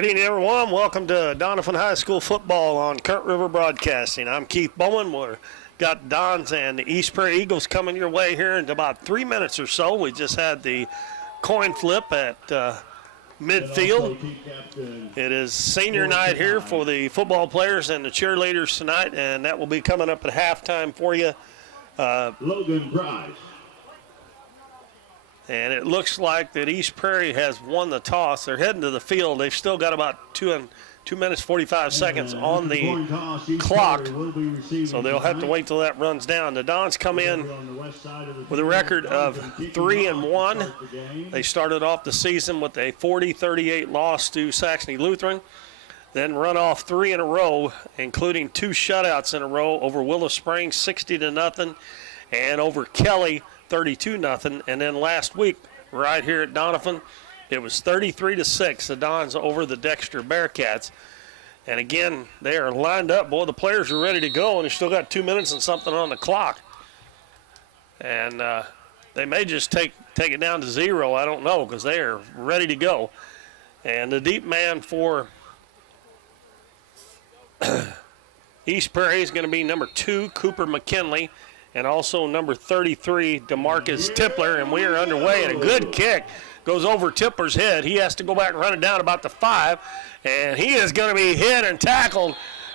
Good evening, everyone. Welcome to Doniphan High School football on Current River Broadcasting. I'm Keith Bowman. We've got Dons and the East Prairie Eagles coming your way here in about 3 minutes or so. We just had the coin flip at midfield. It is senior night here for the football players and the cheerleaders tonight, and that will be coming up at halftime for you. Logan Price. And it looks like that East Prairie has won the toss. They're heading to the field. They've still got about 2 minutes, 45 seconds on the clock. So they'll have to wait till that runs down. The Dons come in with a record of 3-1. They started off the season with a 40-38 loss to Saxony Lutheran. Then run off 3 in a row, including 2 shutouts in a row over Willow Springs, 60-0, and over Kelly, 32-0, and then last week, right here at Doniphan, it was 33-6. The Dons over the Dexter Bearcats, and again, they are lined up. Boy, the players are ready to go, and they still got 2 minutes and something on the clock. And they may just take it down to 0. I don't know, because they are ready to go. And the deep man for East Prairie is going to be number 2, Cooper McKinley, and also number 33, DeMarcus Tippler, and we are underway, and a good kick goes over Tippler's head. He has to go back and run it down about the 5, and he is going to be hit and tackled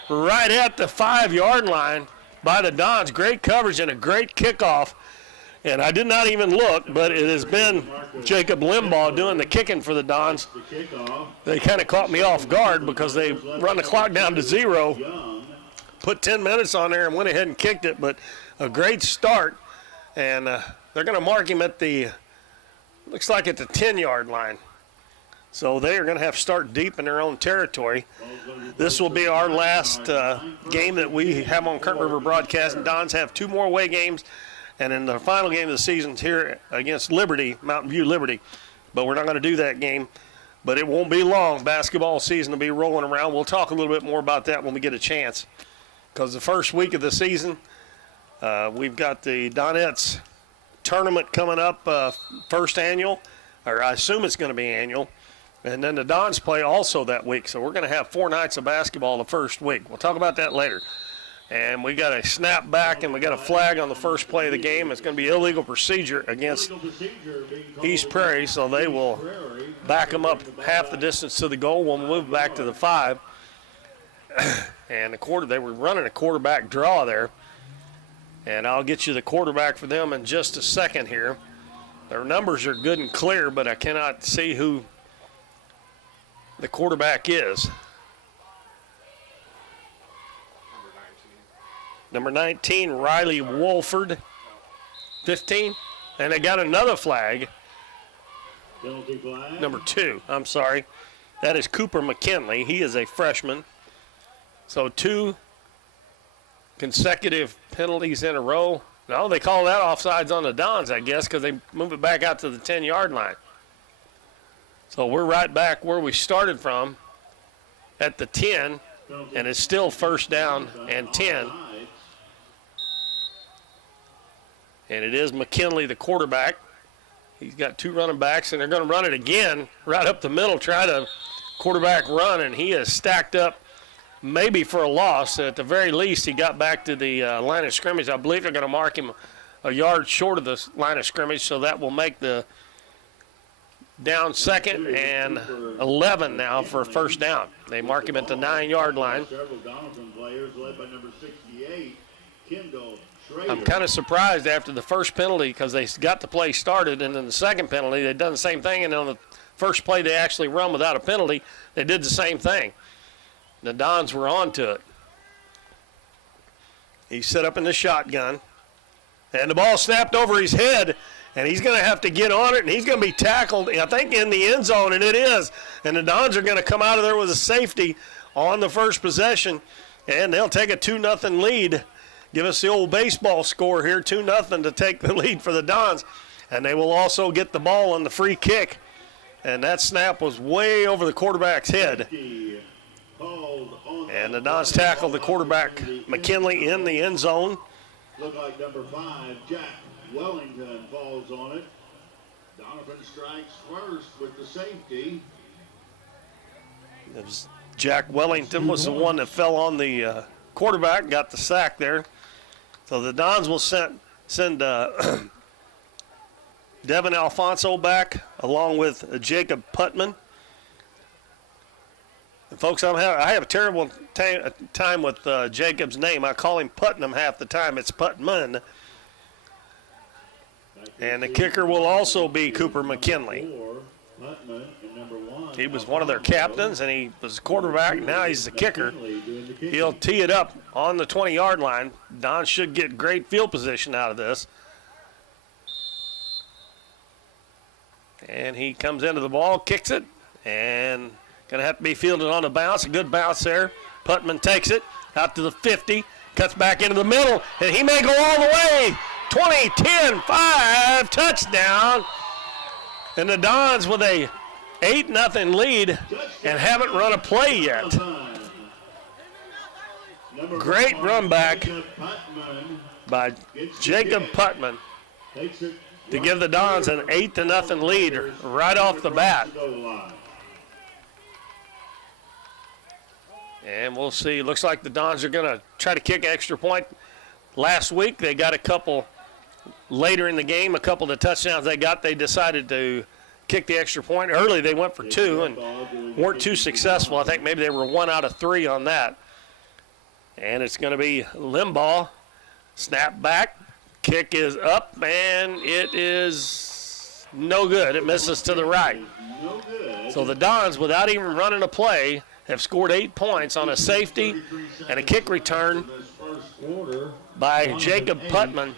right at the 5-yard line by the Dons. Great coverage and a great kickoff, and I did not even look, but it has been Jacob Limbaugh doing the kicking for the Dons. They kind of caught me off guard because they run the clock down to 0, put 10 minutes on there, and went ahead and kicked it, but a great start, and they're going to mark him at the, looks like at the 10-yard line. So they are going to have to start deep in their own territory. This will be our last game that we have on Current River Broadcasting. Dons have 2 more away games, and in the final game of the season here against Liberty, Mountain View Liberty. But we're not going to do that game. But it won't be long. Basketball season will be rolling around. We'll talk a little bit more about that when we get a chance. Because the first week of the season, we've got the Donettes tournament coming up, first annual, or I assume it's going to be annual. And then the Dons play also that week. So we're going to have 4 nights of basketball the first week. We'll talk about that later. And we got a snap back and we got a flag on the first play of the game. It's going to be illegal procedure against East Prairie. So they will back them up half the distance to the goal. We'll move back to the 5. And they were running a quarterback draw there. And I'll get you the quarterback for them in just a second here. Their numbers are good and clear, but I cannot see who the quarterback is. Number 19, Riley Wolford. 15. And they got another flag. Number 2, I'm sorry. That is Cooper McKinley. He is a freshman. So 2 consecutive penalties in a row. No, they call that offsides on the Dons, I guess, because they move it back out to the 10-yard line. So we're right back where we started from at the 10, and it's still first down and 10. And it is McKinley, the quarterback. He's got 2 running backs, and they're going to run it again right up the middle, try to quarterback run, and he is stacked up maybe for a loss. At the very least, he got back to the line of scrimmage. I believe they're going to mark him a yard short of the line of scrimmage, so that will make the down second and 11 now for a first down. They mark him at the 9-yard line. I'm kind of surprised after the first penalty because they got the play started, and then the second penalty, they'd done the same thing, and on the first play they actually run without a penalty, they did the same thing. The Dons were on to it. He set up in the shotgun, and the ball snapped over his head, and he's going to have to get on it, and he's going to be tackled, I think, in the end zone, and it is. And the Dons are going to come out of there with a safety on the first possession, and they'll take a 2-0 lead. Give us the old baseball score here, 2-0 to take the lead for the Dons. And they will also get the ball on the free kick. And that snap was way over the quarterback's head. And the Dons tackle the quarterback, McKinley, in the end zone. Look like number 5, Jack Wellington, falls on it. Doniphan strikes first with the safety. It was Jack Wellington was the one that fell on the quarterback, got the sack there. So the Dons will send Devin Alfonso back along with Jacob Putman. And folks, I have a terrible time with Jacob's name. I call him Putnam half the time. It's Putman. And the kicker will also be Cooper McKinley. He was one of their captains, and he was quarterback. Now he's the kicker. He'll tee it up on the 20-yard line. Don should get great field position out of this. And he comes into the ball, kicks it, and going to have to be fielded on a bounce. A good bounce there. Putman takes it out to the 50, cuts back into the middle, and he may go all the way. 20, 10, 5, touchdown. And the Dons with a 8-0 lead and haven't run a play yet. Great run back by Jacob Putman to give the Dons an 8-0 lead right off the bat. And we'll see. Looks like the Dons are going to try to kick an extra point. Last week they got a couple later in the game, a couple of the touchdowns they got, they decided to kick the extra point. Early they went for 2 and weren't too successful. I think maybe they were 1 out of 3 on that. And it's going to be Limbaugh. Snap back. Kick is up, and it is no good. It misses to the right. So the Dons, without even running a play, have scored 8 points on a safety and a kick return by Jacob Putman.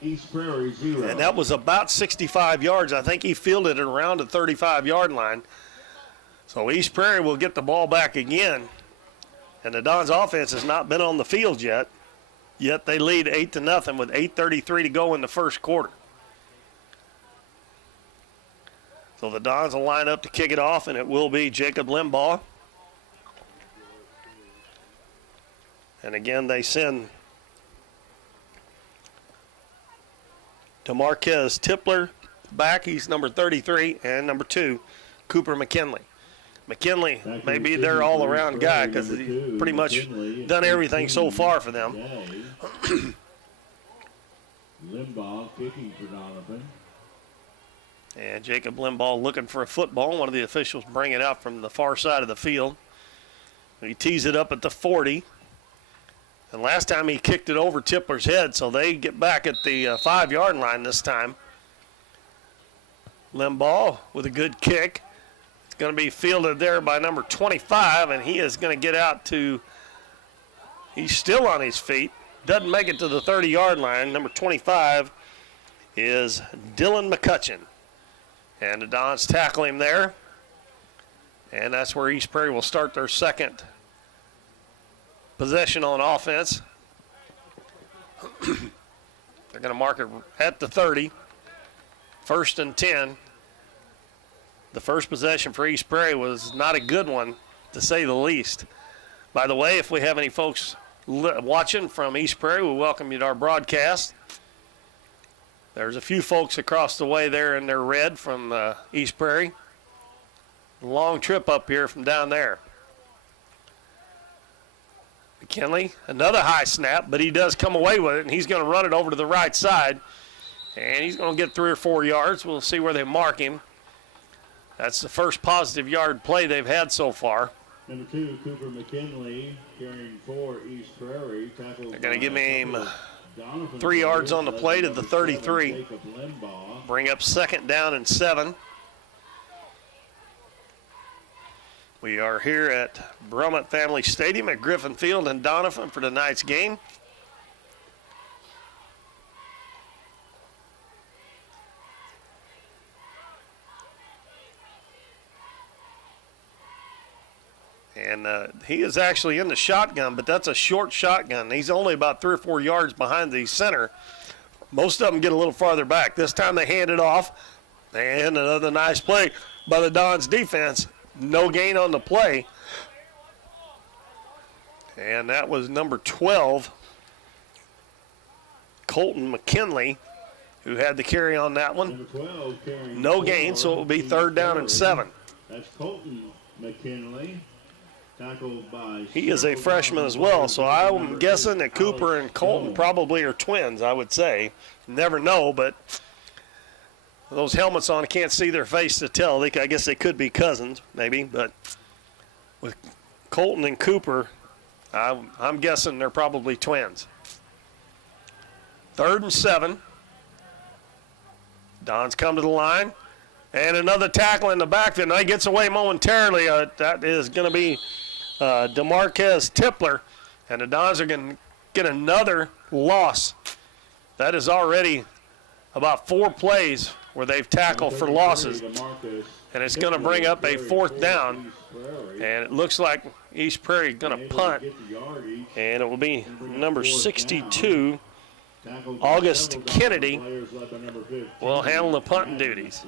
East Prairie 0. And that was about 65 yards. I think he fielded it around the 35-yard line. So East Prairie will get the ball back again. And the Dons offense has not been on the field yet. Yet they lead 8-0 with 8:33 to go in the first quarter. So the Dons will line up to kick it off, and it will be Jacob Limbaugh. And again, they send DeMarquez Tipler back. He's number 33, and number 2, Cooper McKinley. McKinley may be their all-around guy because he's pretty much done everything so far for them. Limbaugh kicking for Doniphan. And Jacob Limbaugh looking for a football. One of the officials bring it out from the far side of the field. He tees it up at the 40. And last time he kicked it over Tipler's head, so they get back at the 5-yard line this time. Limbaugh with a good kick. It's going to be fielded there by number 25, and he is going to get out to, he's still on his feet. Doesn't make it to the 30-yard line. Number 25 is Dylan McCutcheon. And the Dons tackle him there. And that's where East Prairie will start their second possession on offense. They're going to mark it at the 30. 1st and 10. The first possession for East Prairie was not a good one, to say the least. By the way, if we have any folks watching from East Prairie, we welcome you to our broadcast. There's a few folks across the way there in their red from East Prairie. Long trip up here from down there. McKinley, another high snap, but he does come away with it, and he's going to run it over to the right side. And he's going to get 3 or 4 yards. We'll see where they mark him. That's the first positive yard play they've had so far. Number 2, Cooper McKinley, carrying for East Prairie. They're going to give him 3 yards on the play to the 33. Bring up 2nd down and 7. We are here at Brummett Family Stadium at Griffin Field in Doniphan for tonight's game. And he is actually in the shotgun, but that's a short shotgun. He's only about 3 or 4 yards behind the center. Most of them get a little farther back. This time they hand it off. And another nice play by the Dons defense. No gain on the play. And that was number 12, Colton McKinley, who had the carry on that one. Number 12 no gain, so it will be 3rd down and 7. That's Colton McKinley. Tackled by He is a freshman as well, so I'm guessing that Cooper and Colton probably are twins, I would say. Never know, but those helmets on, I can't see their face to tell. I guess they could be cousins, maybe, but with Colton and Cooper, I'm guessing they're probably twins. 3rd and 7. Don's come to the line. And another tackle in the backfield. Now he gets away momentarily. That is going to be DeMarquez Tipler. And the Dons are going to get another loss. That is already about 4 plays where they've tackled for losses. And it's going to bring up a 4th down. And it looks like East Prairie going to punt. And it will be number 62, August Kennedy, will handle the punting duties.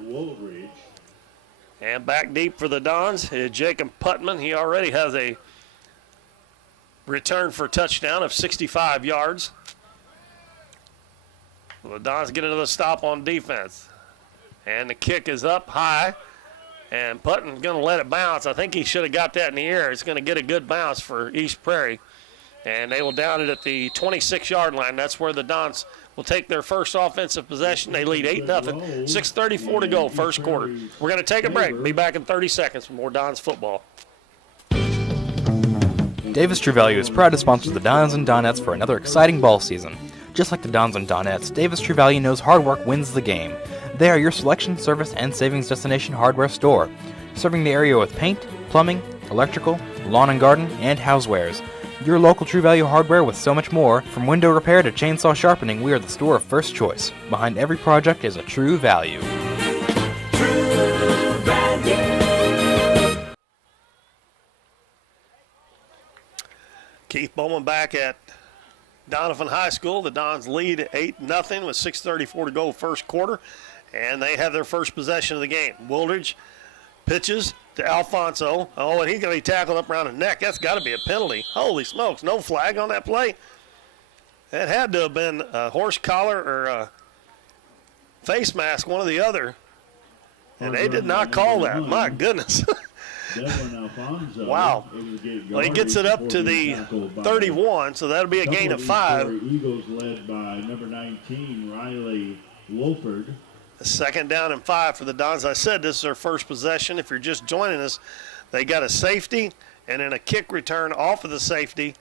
And back deep for the Dons is Jacob Putman. He already has a return for a touchdown of 65 yards. Well, the Dons get another stop on defense. And the kick is up high. And Putton's going to let it bounce. I think he should have got that in the air. It's going to get a good bounce for East Prairie. And they will down it at the 26-yard line. That's where the Dons will take their first offensive possession. They lead 8-0. 6:34 to go, first quarter. We're going to take a break. Be back in 30 seconds for more Dons football. Davis True Value is proud to sponsor the Dons and Donettes for another exciting ball season. Just like the Dons and Donettes, Davis True Value knows hard work wins the game. They are your selection, service, and savings destination hardware store, serving the area with paint, plumbing, electrical, lawn and garden, and housewares. Your local True Value hardware with so much more. From window repair to chainsaw sharpening, we are the store of first choice. Behind every project is a True Value. True Value. Keith Bowman back at Doniphan High School. The Dons lead 8-0 with 6:34 to go first quarter. And they have their first possession of the game. Wildridge pitches to Alfonso. Oh, and he's going to be tackled up around the neck. That's got to be a penalty. Holy smokes, no flag on that play. That had to have been a horse collar or a face mask, one or the other. And they did not call that. My goodness. Wow. Well, he gets it up to the 31, so that'll be a gain of 5. Eagles led by number 19, Riley Wolford. Second down and 5 for the Dons. I said this is their first possession. If you're just joining us, they got a safety and then a kick return off of the safety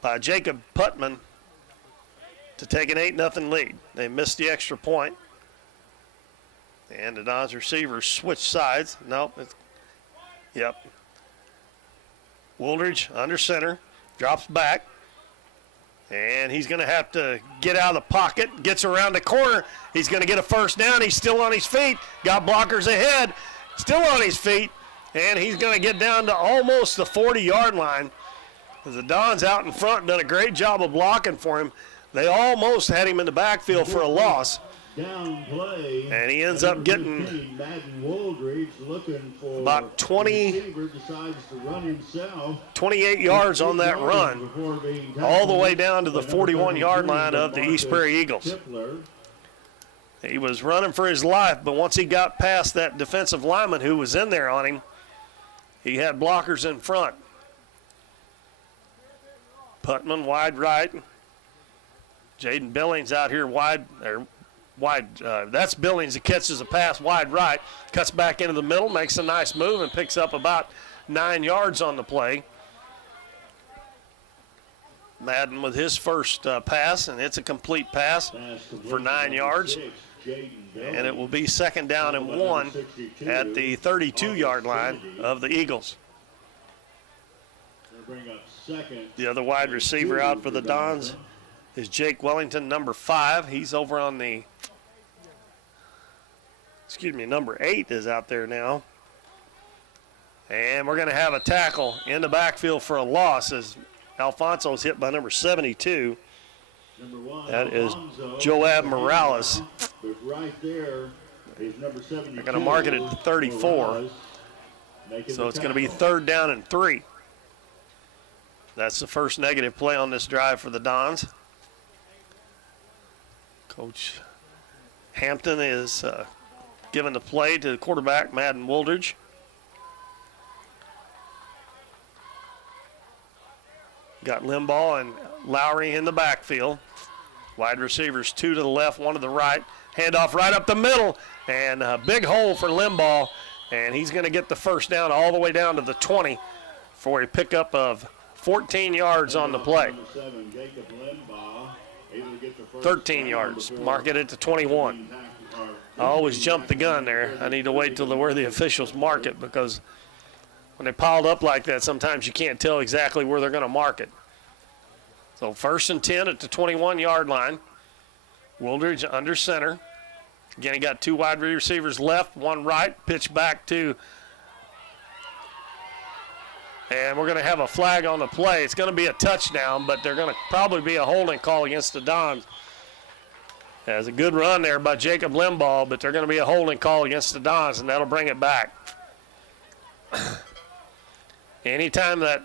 by Jacob Putman to take an 8-0 lead. They missed the extra point. And the Dons receivers switch sides. Nope. Yep. Wooldridge under center, drops back. And he's going to have to get out of the pocket, gets around the corner. He's going to get a first down. He's still on his feet. Got blockers ahead, still on his feet. And he's going to get down to almost the 40-yard line. The Dons out in front done a great job of blocking for him. They almost had him in the backfield for a loss. Down play. And he ends up getting about 28 yards on that run, all the way down to the 41-yard line of the East Prairie Eagles. He was running for his life, but once he got past that defensive lineman who was in there on him, he had blockers in front. Putman wide right. Jaden Billings out here wide. That's Billings that catches a pass wide right, cuts back into the middle, makes a nice move, and picks up about 9 yards on the play. Madden with his first pass, and it's a complete pass for 9 yards. And it will be second down and 1 at the 32-yard line of the Eagles. The other wide receiver out for the Dons is Jake Wellington, number 5. He's over on the, number 8 is out there now. And we're going to have a tackle in the backfield for a loss as Alfonso is hit by number 72. That is Joab Morales. They're going to mark it at 34. So it's going to be third down and 3. That's the first negative play on this drive for the Dons. Coach Hampton is giving the play to the quarterback, Madden Wooldridge. Got Limbaugh and Lowry in the backfield. Wide receivers, 2 to the left, 1 to the right. Handoff right up the middle, and a big hole for Limbaugh, and he's going to get the first down all the way down to the 20 for a pickup of 14 yards on the play. 13 yards. Mark it at the 21. I always jump the gun there. I need to wait till where the officials mark it, because when they piled up like that, sometimes you can't tell exactly where they're going to mark it. So 1st and 10 at the 21-yard line. Wooldridge under center. Again, he got 2 wide receivers left, 1 right. Pitch back to, and we're going to have a flag on the play. It's going to be a touchdown, but they're going to probably be a holding call against the Dons. That's a good run there by Jacob Limbaugh, but they're going to be a holding call against the Dons, and that'll bring it back. Anytime that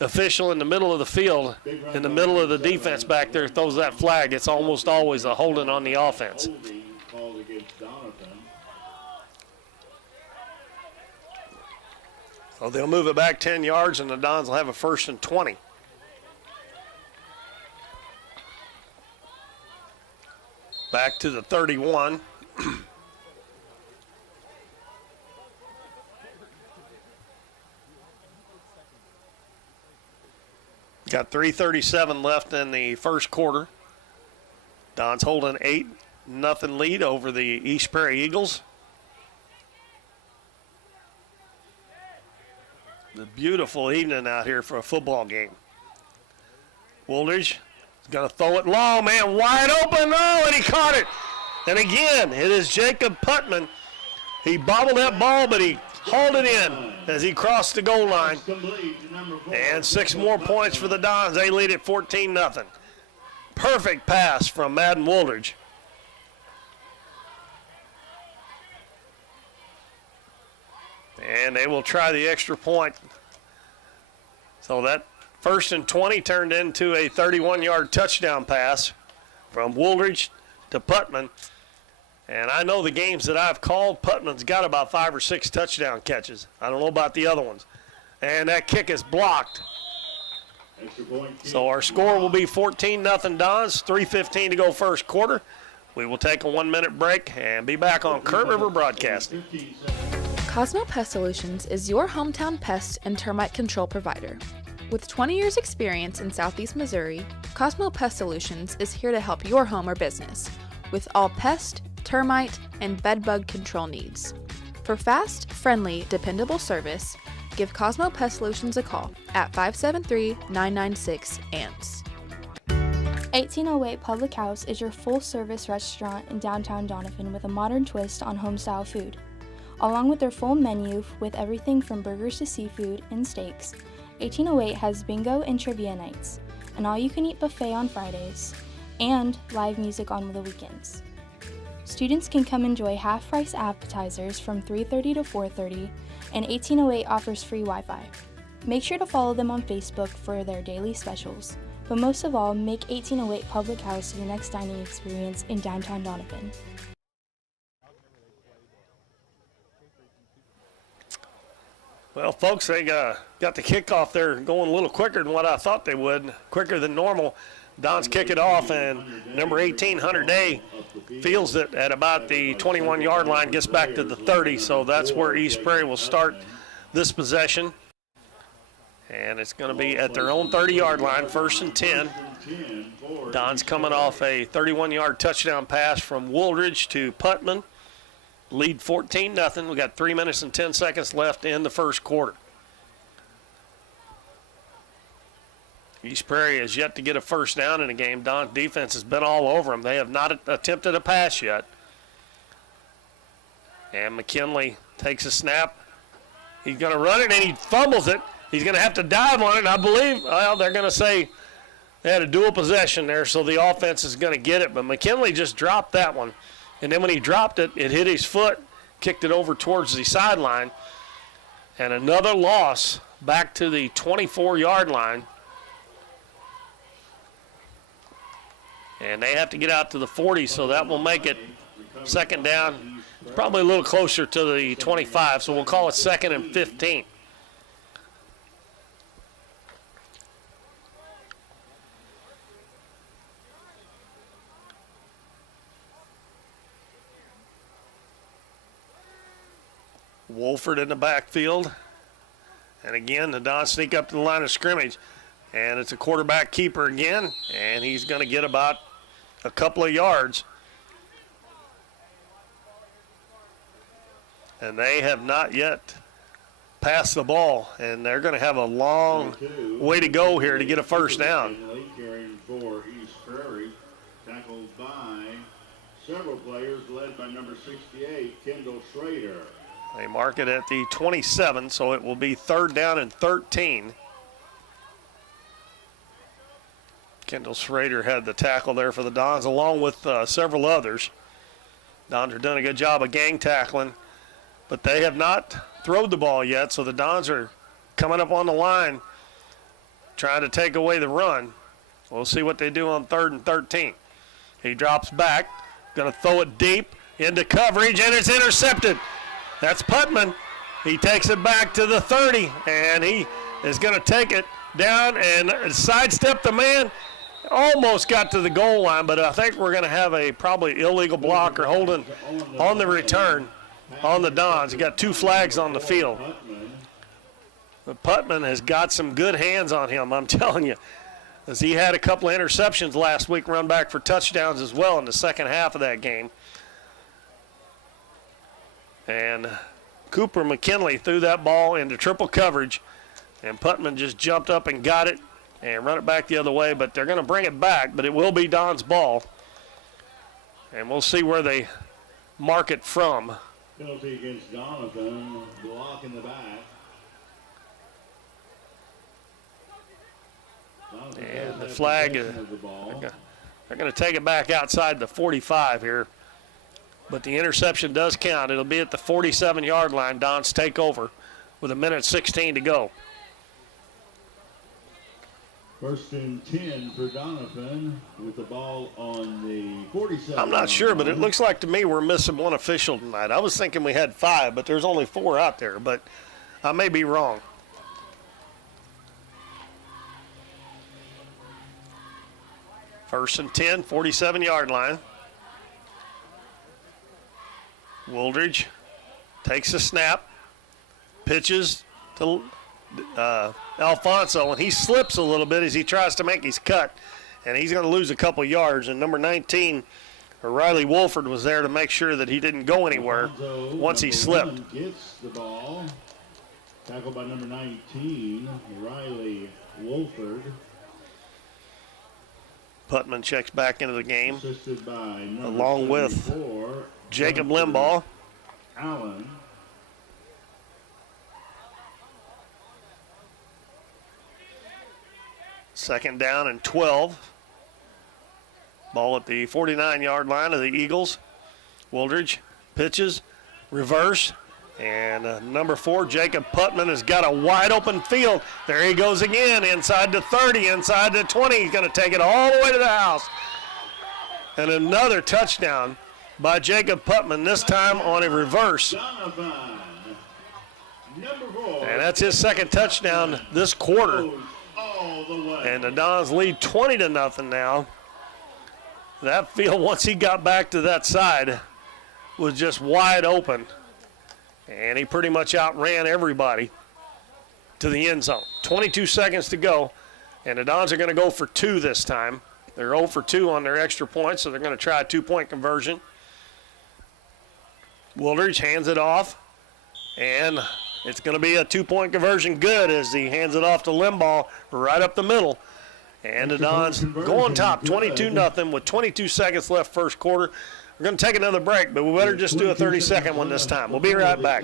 official in the middle of the field, in the middle of the defense back there, throws that flag, it's almost always a holding on the offense. So they'll move it back 10 yards, and the Dons will have a 1st and 20. Back to the 31. Got 3:37 left in the first quarter. Don's holding 8-0 lead over the East Prairie Eagles. The beautiful evening out here for a football game. Wooldridge is going to throw it long, man, wide open. Oh, and he caught it. And again, it is Jacob Putman. He bobbled that ball, but he hauled it in as he crossed the goal line. And 6 more points for the Dons. They lead at 14-0. Perfect pass from Madden Wooldridge. And they will try the extra point. So that 1st and 20 turned into a 31-yard touchdown pass from Wooldridge to Putman. And I know the games that I've called, Putman's got about 5 or 6 touchdown catches. I don't know about the other ones. And that kick is blocked. So our score will be 14-0 Dons, 3:15 to go first quarter. We will take a 1-minute break and be back on Current River Broadcasting. Cosmo Pest Solutions is your hometown pest and termite control provider. With 20 years experience in Southeast Missouri, Cosmo Pest Solutions is here to help your home or business with all pest, termite, and bedbug control needs. For fast, friendly, dependable service, give Cosmo Pest Solutions a call at 573-996-ANTS. 1808 Public House is your full-service restaurant in downtown Doniphan with a modern twist on home-style food. Along with their full menu with everything from burgers to seafood and steaks, 1808 has bingo and trivia nights, an all-you-can-eat buffet on Fridays, and live music on the weekends. Students can come enjoy half-price appetizers from 3:30 to 4:30, and 1808 offers free Wi-Fi. Make sure to follow them on Facebook for their daily specials, but most of all, make 1808 Public House your next dining experience in downtown Doniphan. Well, folks, they got the kickoff there going a little quicker than what I thought they would, quicker than normal. Dons kick it off, and number 18, Hunter Day, fields it at about the 21-yard line, gets back to the 30, so that's where East Prairie will start this possession. And it's going to be at their own 30-yard line, 1st and 10. Dons coming off a 31-yard touchdown pass from Wooldridge to Putman. Lead 14-0. We got 3 minutes and 10 seconds left in the first quarter. East Prairie has yet to get a first down in a game. Don's defense has been all over them. They have not attempted a pass yet. And McKinley takes a snap. He's going to run it, and he fumbles it. He's going to have to dive on it, and I believe, well, they're going to say they had a dual possession there, so the offense is going to get it. But McKinley just dropped that one. And then when he dropped it, it hit his foot, kicked it over towards the sideline. And another loss back to the 24-yard line. And they have to get out to the 40, so that will make it second down, probably a little closer to the 25, so we'll call it 2nd and 15. Wolford in the backfield. And again, the Dons sneak up to the line of scrimmage. And it's a quarterback keeper again. And he's going to get about a couple of yards. And they have not yet passed the ball. And they're going to have a long way to go here to get a first down. Carrying for East Prairie. Tackled by several players led by number 68, Kendall Schrader. They mark it at the 27, so it will be 3rd down and 13. Kendall Schrader had the tackle there for the Dons, along with several others. Dons are doing a good job of gang tackling, but they have not thrown the ball yet, so the Dons are coming up on the line, trying to take away the run. We'll see what they do on 3rd and 13. He drops back, going to throw it deep into coverage, and it's intercepted. That's Putman. He takes it back to the 30, and he is going to take it down and sidestep the man. Almost got to the goal line, but I think we're going to have a probably illegal block or holding on the return on the Dons. You got 2 flags on the field. But Putman has got some good hands on him, I'm telling you, as he had a couple of interceptions last week, run back for touchdowns as well in the second half of that game. And Cooper McKinley threw that ball into triple coverage, and Putman just jumped up and got it and run it back the other way, but they're going to bring it back, but it will be Don's ball. And we'll see where they mark it from. Penalty against Doniphan, block in the back. And the flag, they're going to take it back outside the 45 here. But the interception does count. It'll be at the 47-yard line. Dons take over with 1:16 to go. 1st and 10 for Doniphan with the ball on the 47. I'm not sure, but it looks like to me we're missing one official tonight. I was thinking we had 5, but there's only 4 out there, but I may be wrong. First and 10, 47-yard line. Wooldridge takes a snap, pitches to Alfonso, and he slips a little bit as he tries to make his cut, and he's going to lose a couple yards. And number 19, Riley Wolford, was there to make sure that he didn't go anywhere once he slipped. Gets the ball. Tackled by number 19, Riley Wolford. Putman checks back into the game, Assisted by number along with 34, Jacob Limbaugh. Allen. Second down and 12. Ball at the 49-yard line of the Eagles. Wooldridge pitches, reverse, and number 4, Jacob Putman, has got a wide open field. There he goes again, inside the 30, inside the 20. He's going to take it all the way to the house. And another touchdown by Jacob Putman, this time on a reverse. Doniphan, number 4. And that's his second touchdown this quarter. All the way. And the Dons lead 20-0 now. That field, once he got back to that side, was just wide open. And he pretty much outran everybody to the end zone. 22 seconds to go. And the Dons are going to go for 2 this time. They're 0 for 2 on their extra point, so they're going to try a 2-point conversion. Wooldridge hands it off. And it's going to be a 2-point conversion good as he hands it off to Limbaugh right up the middle. And the Dons go on top, 22-0 with 22 seconds left first quarter. We're going to take another break, but we better just do a 30-second one this time. We'll be right back.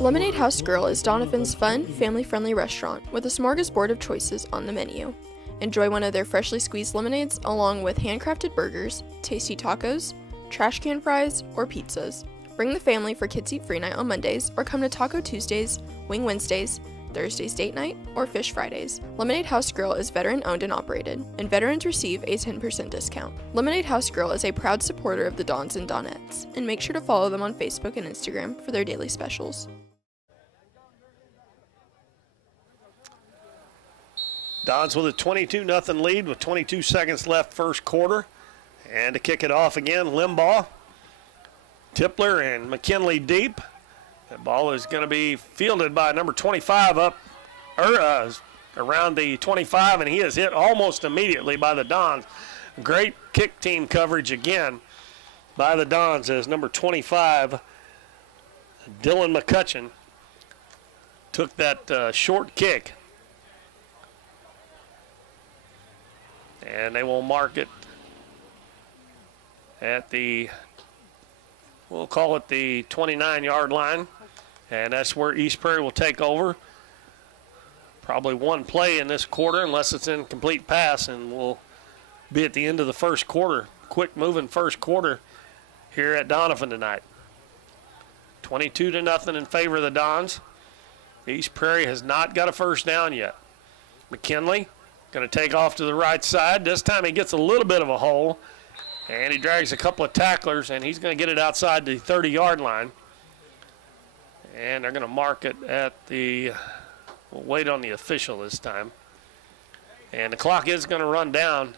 Lemonade House Grill is Doniphan's fun, family-friendly restaurant with a smorgasbord of choices on the menu. Enjoy one of their freshly squeezed lemonades along with handcrafted burgers, tasty tacos, trash can fries, or pizzas. Bring the family for Kids Eat Free Night on Mondays, or come to Taco Tuesdays, Wing Wednesdays, Thursday's Date Night, or Fish Fridays. Lemonade House Grill is veteran-owned and operated, and veterans receive a 10% discount. Lemonade House Grill is a proud supporter of the Dons and Donettes, and make sure to follow them on Facebook and Instagram for their daily specials. Dons with a 22-0 lead with 22 seconds left first quarter. And to kick it off again, Limbaugh, Tippler, and McKinley deep. The ball is going to be fielded by number 25 up around the 25, and he is hit almost immediately by the Dons. Great kick team coverage again by the Dons as number 25, Dylan McCutcheon, took that short kick. And they will mark it at the, we'll call it the 29-yard line. And that's where East Prairie will take over. Probably one play in this quarter unless it's an incomplete pass, and we'll be at the end of the first quarter. Quick moving first quarter here at Doniphan tonight. 22-0 in favor of the Dons. East Prairie has not got a first down yet. McKinley going to take off to the right side. This time he gets a little bit of a hole, and he drags a couple of tacklers, and he's going to get it outside the 30-yard line. And they're going to mark it at the, we'll wait on the official this time. And the clock is going to run down.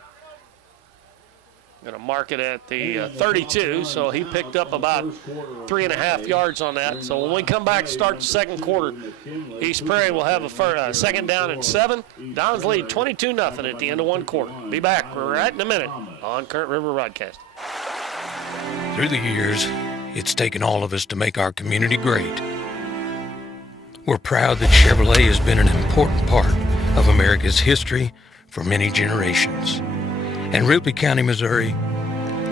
Going to mark it at the 32, so he picked up about 3.5 yards on that. So when we come back to start the second quarter, East Prairie will have a second down and 7. Dons lead 22-0 at the end of one quarter. Be back right in a minute on Current River Broadcast. Through the years, it's taken all of us to make our community great. We're proud that Chevrolet has been an important part of America's history for many generations. And Ripley County, Missouri,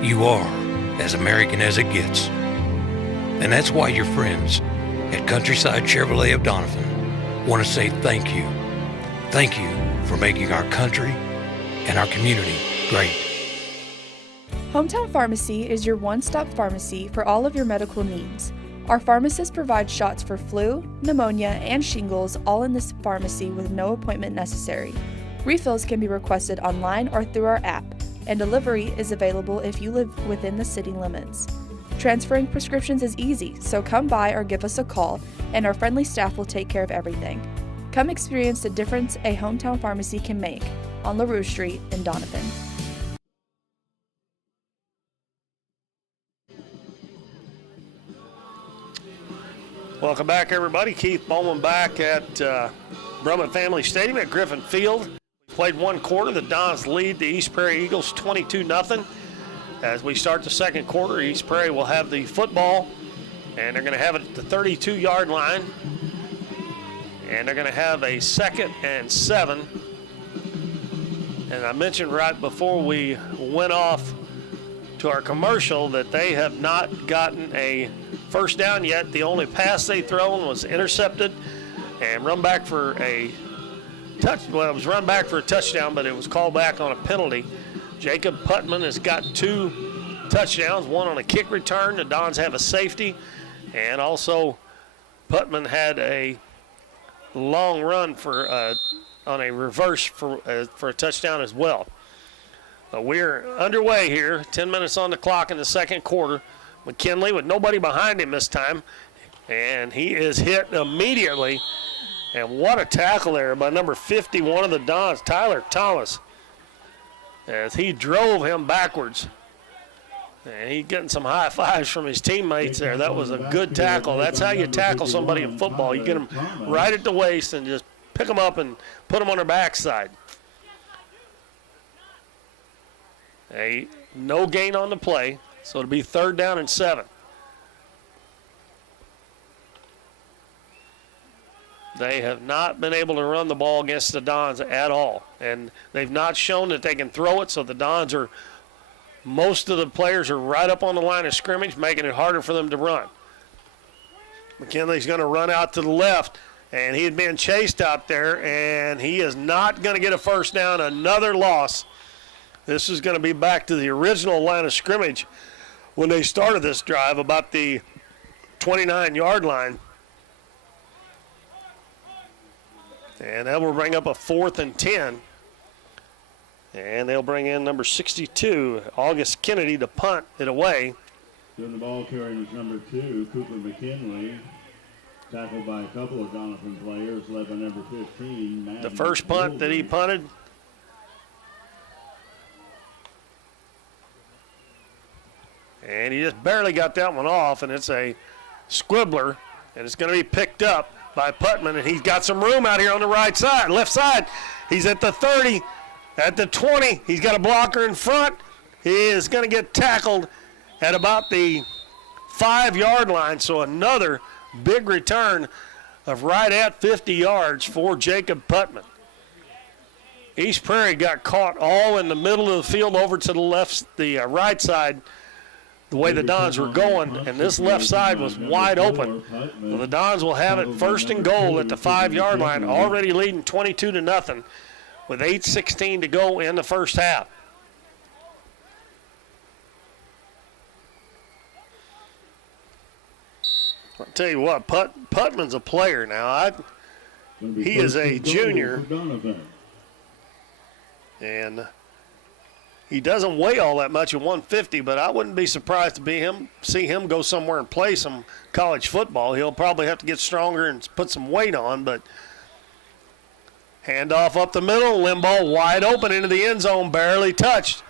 you are as American as it gets. And that's why your friends at Countryside Chevrolet of Doniphan want to say thank you. Thank you for making our country and our community great. Hometown Pharmacy is your one-stop pharmacy for all of your medical needs. Our pharmacists provide shots for flu, pneumonia, and shingles all in this pharmacy with no appointment necessary. Refills can be requested online or through our app, and delivery is available if you live within the city limits. Transferring prescriptions is easy, so come by or give us a call, and our friendly staff will take care of everything. Come experience the difference a hometown pharmacy can make on LaRue Street in Doniphan. Welcome back, everybody. Keith Bowman back at Brumman Family Stadium at Griffin Field. Played one quarter. The Dons lead the East Prairie Eagles 22-0. As we start the second quarter, East Prairie will have the football, and they're going to have it at the 32-yard line. And they're going to have a 2nd and 7. And I mentioned right before we went off to our commercial that they have not gotten a first down yet. The only pass they thrown was intercepted and run back for a it was run back for a touchdown, but it was called back on a penalty. Jacob Putman has got 2 touchdowns, one on a kick return. The Dons have a safety, and also Putman had a long run for on a reverse for a touchdown as well. But we're underway here. 10 minutes on the clock in the second quarter. McKinley with nobody behind him this time, and he is hit immediately. And what a tackle there by number 51 of the Dons, Tyler Thomas, as he drove him backwards. And he's getting some high fives from his teammates there. That was a good tackle. That's how you tackle somebody in football. You get them right at the waist and just pick them up and put them on their backside. No gain on the play, so it'll be 3rd down and 7. They have not been able to run the ball against the Dons at all. And they've not shown that they can throw it, so the Dons are, most of the players are right up on the line of scrimmage, making it harder for them to run. McKinley's going to run out to the left, and he had been chased out there, and he is not going to get a first down. Another loss. This is going to be back to the original line of scrimmage when they started this drive, about the 29-yard line. And that will bring up a 4th and 10. And they'll bring in number 62, August Kennedy, to punt it away. Then the ball carrying is number 2, Cooper McKinley. Tackled by a couple of Doniphan players, led by number 15, Matt. The first punt that he punted. And he just barely got that one off, and it's a squibbler And it's going to be picked up by Putman, and he's got some room out here on the right side, left side. He's at the 30, at the 20. He's got a blocker in front. He is going to get tackled at about the 5-yard line, so another big return of right at 50 yards for Jacob Putman. East Prairie got caught all in the middle of the field over to the left, the right side, the way the Dons were going, and this left side was wide open. So the Dons will have it first and goal at the 5-yard line, already leading 22-0 with 8:16 to go in the first half. I'll tell you what, Putman's a player now. He is a junior, and he doesn't weigh all that much at 150, but I wouldn't be surprised to see him go somewhere and play some college football. He'll probably have to get stronger and put some weight on, but handoff up the middle, Limbaugh wide open into the end zone, barely touched.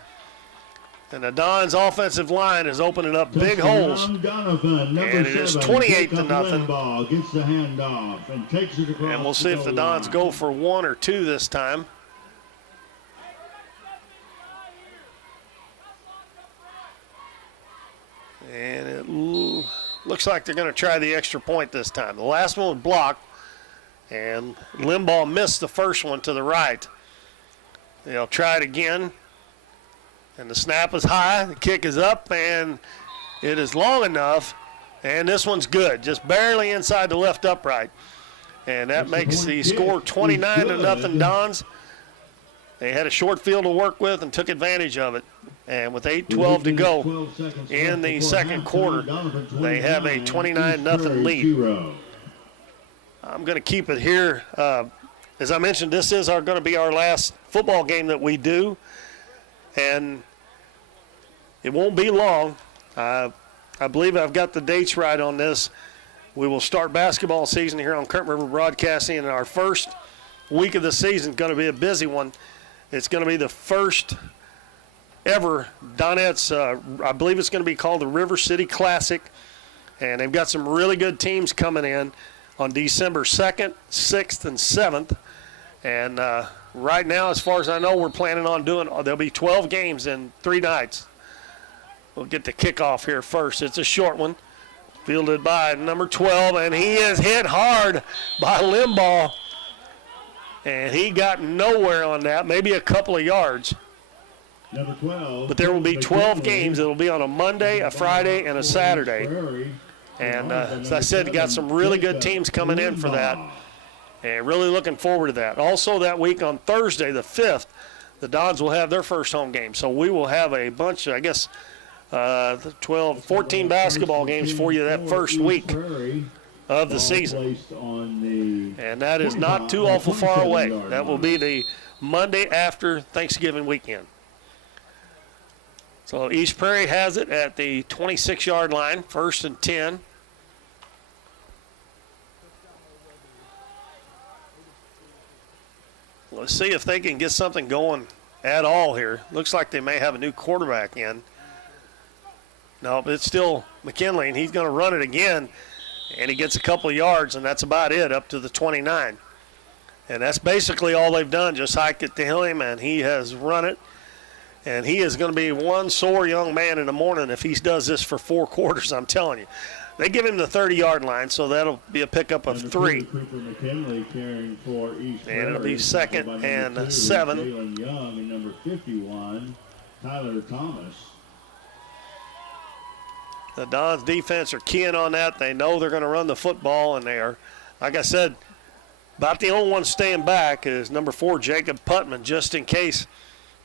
And the Dons offensive line is opening up big holes. And it is 28-0. Gets the handoff and takes it across. And we'll see if the Dons go for 1 or 2 this time. And it looks like they're going to try the extra point this time. The last one was blocked, and Limbaugh missed the first one to the right. They'll try it again. And the snap is high, the kick is up, and it is long enough. And this one's good, just barely inside the left upright. And that makes the score 29-0 Dons. They had a short field to work with and took advantage of it. And with 8:12 to go in the second quarter, they have a 29-0 lead. I'm going to keep it here. As I mentioned, this is going to be our last football game that we do. And it won't be long. I believe I've got the dates right on this. We will start basketball season here on Current River Broadcasting, and our first week of the season is going to be a busy one. It's going to be the first ever Donettes, I believe it's going to be called the River City Classic, and they've got some really good teams coming in on December 2nd, 6th, and 7th. And right now, as far as I know, we're planning on there'll be 12 games in 3 nights. We'll get the kickoff here first. It's a short one, fielded by number 12, and he is hit hard by Limbaugh. And he got nowhere on that, maybe a couple of yards. Number 12. But there will be 12 games. It'll be on a Monday, a Friday, and a Saturday. And as I said, you got some really good teams coming in for that. And really looking forward to that. Also that week on Thursday, the 5th, the Dons will have their first home game. So we will have a bunch, 14 basketball games for you that first week of the season. And that is not too awful far away. That will be the Monday after Thanksgiving weekend. So East Prairie has it at the 26-yard line, 1st and 10. Let's see if they can get something going at all here. Looks like they may have a new quarterback in. No, but it's still McKinley, and he's going to run it again, and he gets a couple of yards, and that's about it, up to the 29. And that's basically all they've done, just hike it to him, and he has run it. And he is going to be one sore young man in the morning if he does this for 4 quarters, I'm telling you. They give him the 30-yard line, so that'll be a pickup of 3. And it'll be 2nd and 7. Jalen Young and number 51, Tyler Thomas. The Dons defense are keying on that. They know they're going to run the football, and they are, like I said, about the only one staying back is number 4, Jacob Putman, just in case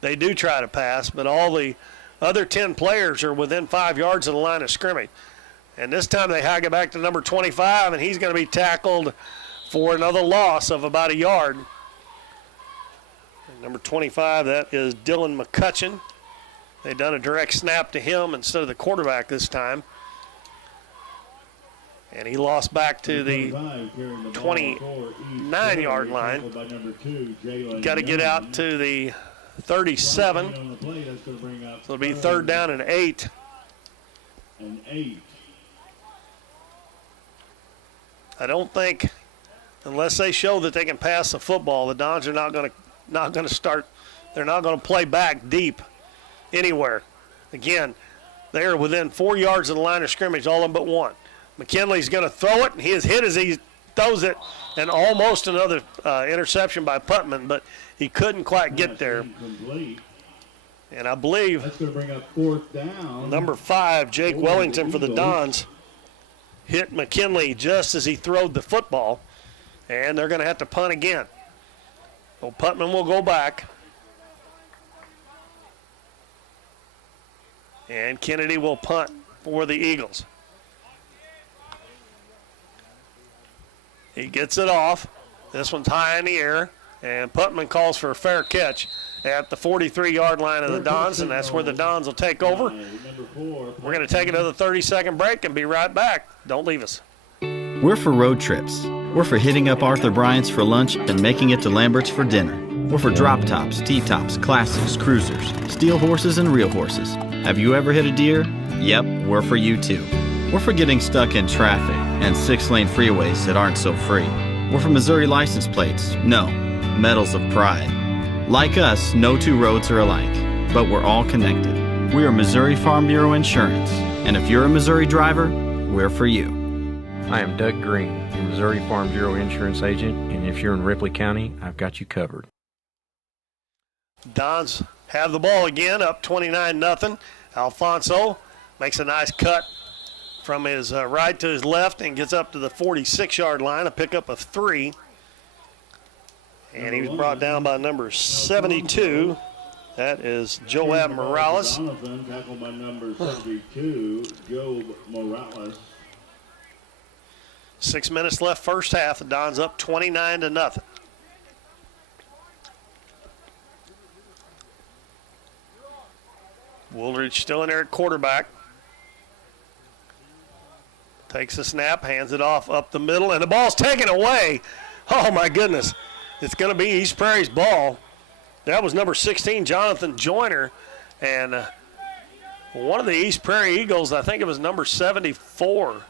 they do try to pass. But all the other 10 players are within 5 yards of the line of scrimmage. And this time they hike it back to number 25, and he's going to be tackled for another loss of about a yard. And number 25, that is Dylan McCutcheon. They done a direct snap to him instead of the quarterback this time. And he lost back to the 29-yard line. Got to get out to the 37. So it'll be 3rd down and 8. I don't think, unless they show that they can pass the football, the Dons are not going to start. They're not going to play back deep anywhere. Again, they are within 4 yards of the line of scrimmage, all of but one. McKinley's going to throw it, and he is hit as he throws it, and almost another interception by Putman, but he couldn't quite get there. Incomplete. And I believe That's going to bring up 4th down. number 5, Jake Wellington for the Dons, hit McKinley just as he throwed the football, and they're going to have to punt again. So Putman will go back. And Kennedy will punt for the Eagles. He gets it off. This one's high in the air, and Putman calls for a fair catch at the 43-yard line of the Dons, and that's where the Dons will take over. We're going to take another 30-second break and be right back. Don't leave us. We're for road trips. We're for hitting up Arthur Bryant's for lunch and making it to Lambert's for dinner. We're for drop tops, T-tops, classics, cruisers, steel horses, and real horses. Have you ever hit a deer? Yep, we're for you too. We're for getting stuck in traffic and 6-lane freeways that aren't so free. We're for Missouri license plates. No, medals of pride. Like us, no two roads are alike, but we're all connected. We are Missouri Farm Bureau Insurance, and if you're a Missouri driver, we're for you. I am Doug Green, your Missouri Farm Bureau Insurance Agent, and if you're in Ripley County, I've got you covered. Dons have the ball again, up 29-0. Alfonso makes a nice cut from his right to his left and gets up to the 46-yard line, a pickup of 3. And he was brought down by number 72. That is Joab Morales. Doniphan, tackled by number 72, Joab Morales. 6 minutes left first half. The Dons up 29-0. Woolridge still in there at quarterback. Takes the snap, hands it off up the middle, and the ball's taken away. Oh, my goodness. It's going to be East Prairie's ball. That was number 16, Jonathan Joyner. And one of the East Prairie Eagles, I think it was number 74.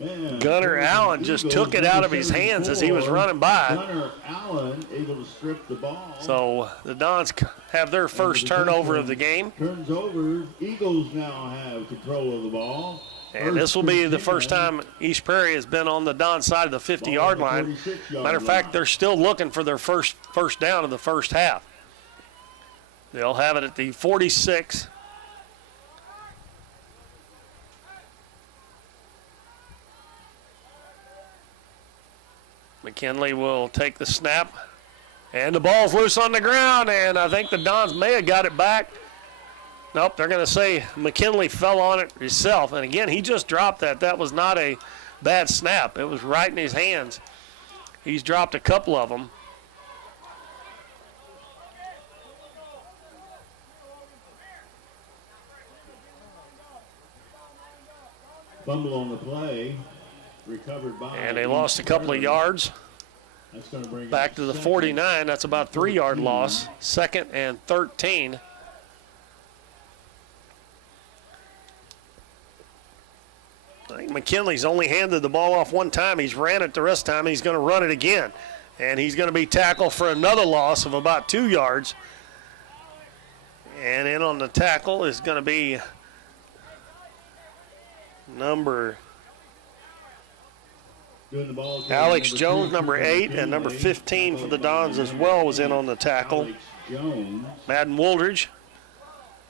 Man, Gunnar Allen just took it out of his hands as he was running by. Gunnar Allen able to strip the ball. So the Dons have their first turnover of the game. Turns over. Eagles now have control of the ball. And this will be the first time East Prairie has been on the Don side of the 50-yard line. Matter of fact, they're still looking for their first down of the first half. They'll have it at the 46. McKinley will take the snap. And the ball's loose on the ground, and I think the Dons may have got it back. Nope, they're going to say McKinley fell on it himself. And again, he just dropped that. That was not a bad snap. It was right in his hands. He's dropped a couple of them. Fumble on the play. Recovered by. And they lost a couple of yards. That's going to bring back to the 49. That's about a 3-yard loss. 2nd and 13. I think McKinley's only handed the ball off one time. He's ran it the rest of the time. He's going to run it again. And he's going to be tackled for another loss of about 2 yards. And in on the tackle is going to be number Alex Jones, number 8, and number 15 for the Dons as well was in on the tackle. Madden Wooldridge.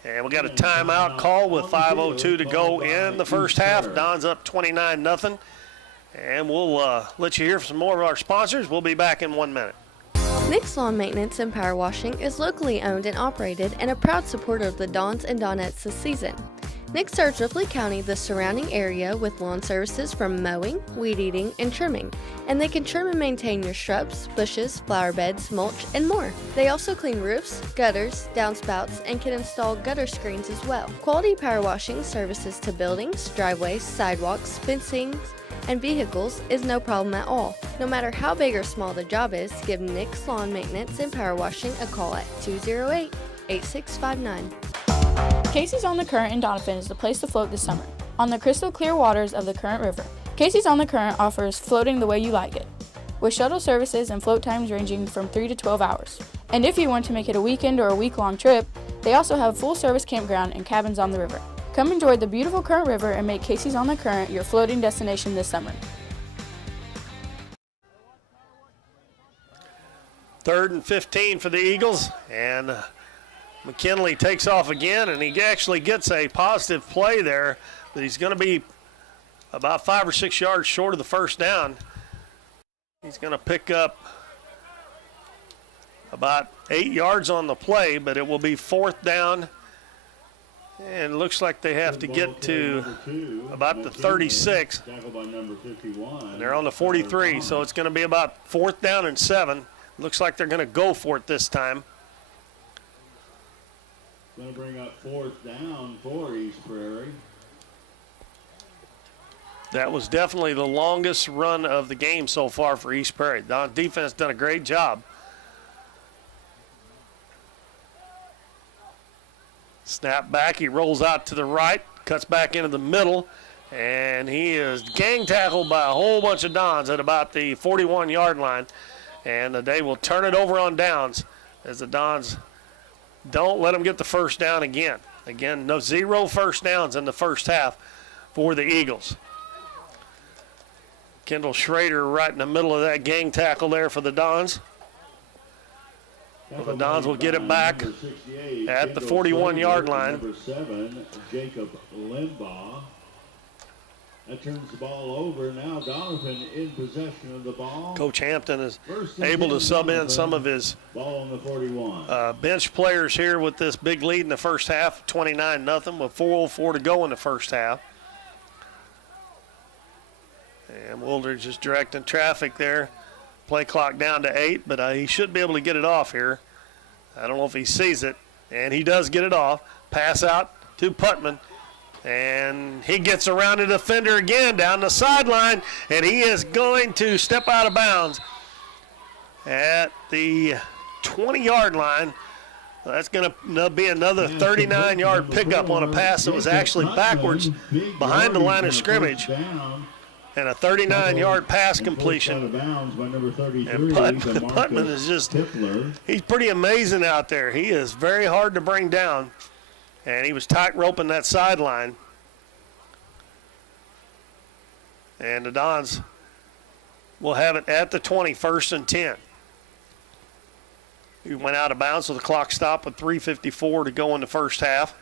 And we got a timeout call with 5:02 to go in the first half. Dons up 29-0. And we'll let you hear from some more of our sponsors. We'll be back in 1 minute. Nick's Lawn Maintenance and Power Washing is locally owned and operated and a proud supporter of the Dons and Donettes this season. Nick serves Ripley County, the surrounding area, with lawn services from mowing, weed eating, and trimming, and they can trim and maintain your shrubs, bushes, flower beds, mulch, and more. They also clean roofs, gutters, downspouts, and can install gutter screens as well. Quality power washing services to buildings, driveways, sidewalks, fencing, and vehicles is no problem at all. No matter how big or small the job is, give Nick's Lawn Maintenance and Power Washing a call at 208-8659. Casey's on the Current in Doniphan is the place to float this summer. on the crystal clear waters of the Current River. Casey's on the Current offers floating the way you like it, with shuttle services and float times ranging from 3 to 12 hours. And if you want to make it a weekend or a week-long trip, they also have full-service campground and cabins on the river. Come enjoy the beautiful Current River and make Casey's on the Current your floating destination this summer. 3rd and 15 for the Eagles, and McKinley takes off again, and he actually gets a positive play there, but he's going to be about 5 or 6 yards short of the first down. He's going to pick up about 8 yards on the play, but it will be 4th down, and it looks like they have to get to about the 36. And they're on the 43, so it's going to be about 4th down and 7. Looks like they're going to go for it this time. Going to bring up 4th down for East Prairie. That was definitely the longest run of the game so far for East Prairie. The defense done a great job. Snap back, he rolls out to the right, cuts back into the middle, and he is gang tackled by a whole bunch of Dons at about the 41-yard line. And they will turn it over on downs as the Dons don't let them get the first down again. Again, no 0 first downs in the first half for the Eagles. Kendall Schrader right in the middle of that gang tackle there for the Dons. Well, the Dons will get it back at the 41-yard line. Number 7, Jacob Limbaugh. That turns the ball over. Now Doniphan in possession of the ball. Coach Hampton is able to sub in some of his ball on the 41. Bench players here with this big lead in the first half, 29-0, with 4:04 to go in the first half. And Wooldridge is directing traffic there. Play clock down to 8, but he should be able to get it off here. I don't know if he sees it, and he does get it off. Pass out to Putman. And he gets around a defender again down the sideline, and he is going to step out of bounds at the 20-yard line. That's going to be another 39-yard pickup on a pass that was actually backwards behind the line of scrimmage. And a 39-yard pass completion. And Putman is just, he's pretty amazing out there. He is very hard to bring down. And he was tight roping that sideline. And the Dons will have it at the 20, 1st and 10. He went out of bounds, so the clock stopped with 3:54 to go in the first half.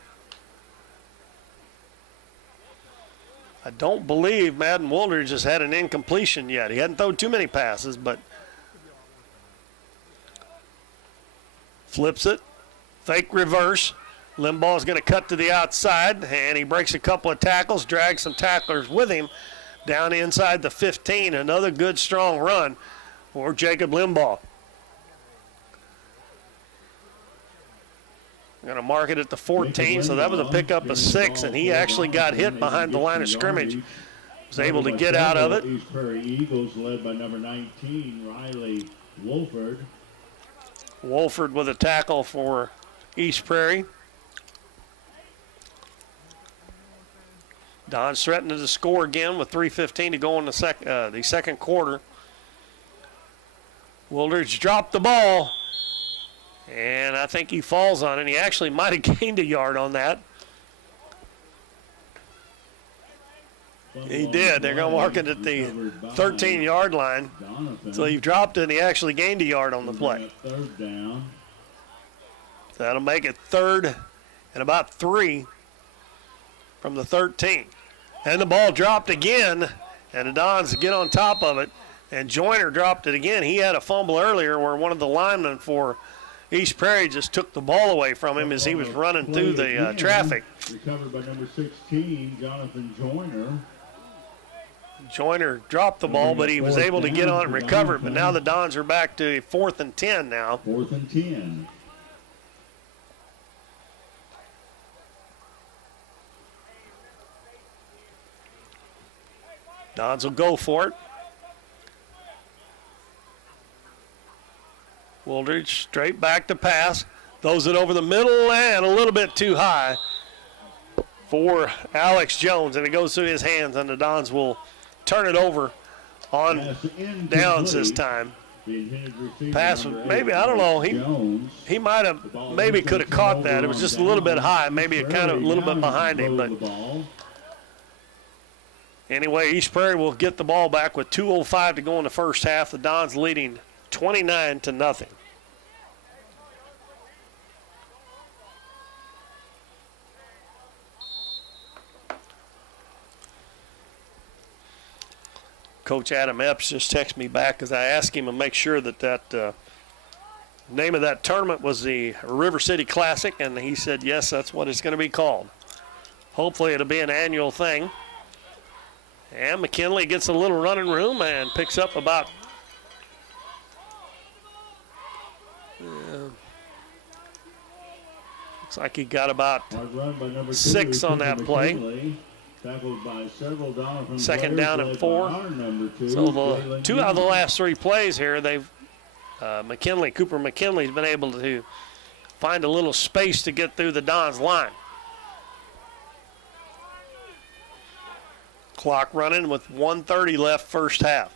I don't believe Madden Wooldridge has had an incompletion yet. He hadn't thrown too many passes, but flips it, fake reverse. Limbaugh's going to cut to the outside, and he breaks a couple of tackles, drags some tacklers with him down inside the 15. Another good, strong run for Jacob Limbaugh. Going to mark it at the 14, so that was a pickup of 6, and he actually got hit behind the line of scrimmage. Was able to get out of it. East Prairie Eagles led by number 19, Riley Wolford. Wolford with a tackle for East Prairie. Don's threatening to score again with 3:15 to go in the second quarter. Wooldridge dropped the ball, and I think he falls on it. He actually might have gained a yard on that. He did. They're going to mark it at the 13-yard line. So he dropped it, and he actually gained a yard on the play. Third down. That'll make it 3rd and about 3 from the 13. And the ball dropped again, and the Dons get on top of it. And Joyner dropped it again. He had a fumble earlier where one of the linemen for East Prairie just took the ball away from him as he was running through the traffic. Recovered by number 16, Jonathan Joyner. Joyner dropped the ball, but he was able to get on and recover it. But now the Dons are back to 4th and 10 now. 4th and 10. Dons will go for it. Wooldridge straight back to pass. Throws it over the middle and a little bit too high. for Alex Jones, and it goes through his hands, and the Dons will turn it over on downs this time. Pass, maybe, I don't know, he might have, maybe could have caught that. It was just a little bit high, maybe it kind of a little bit behind him, but anyway, East Prairie will get the ball back with 2:05 to go in the first half. The Dons leading 29-0. Coach Adam Epps just texted me back because I asked him to make sure that name of that tournament was the River City Classic, and he said yes, that's what it's going to be called. Hopefully it'll be an annual thing. And McKinley gets a little running room and picks up about looks like he got about 6 on that play. Second down and 4. So the 2 out of the last 3 plays here, they've Cooper McKinley's been able to find a little space to get through the Dons line. Clock running with 1:30 left first half.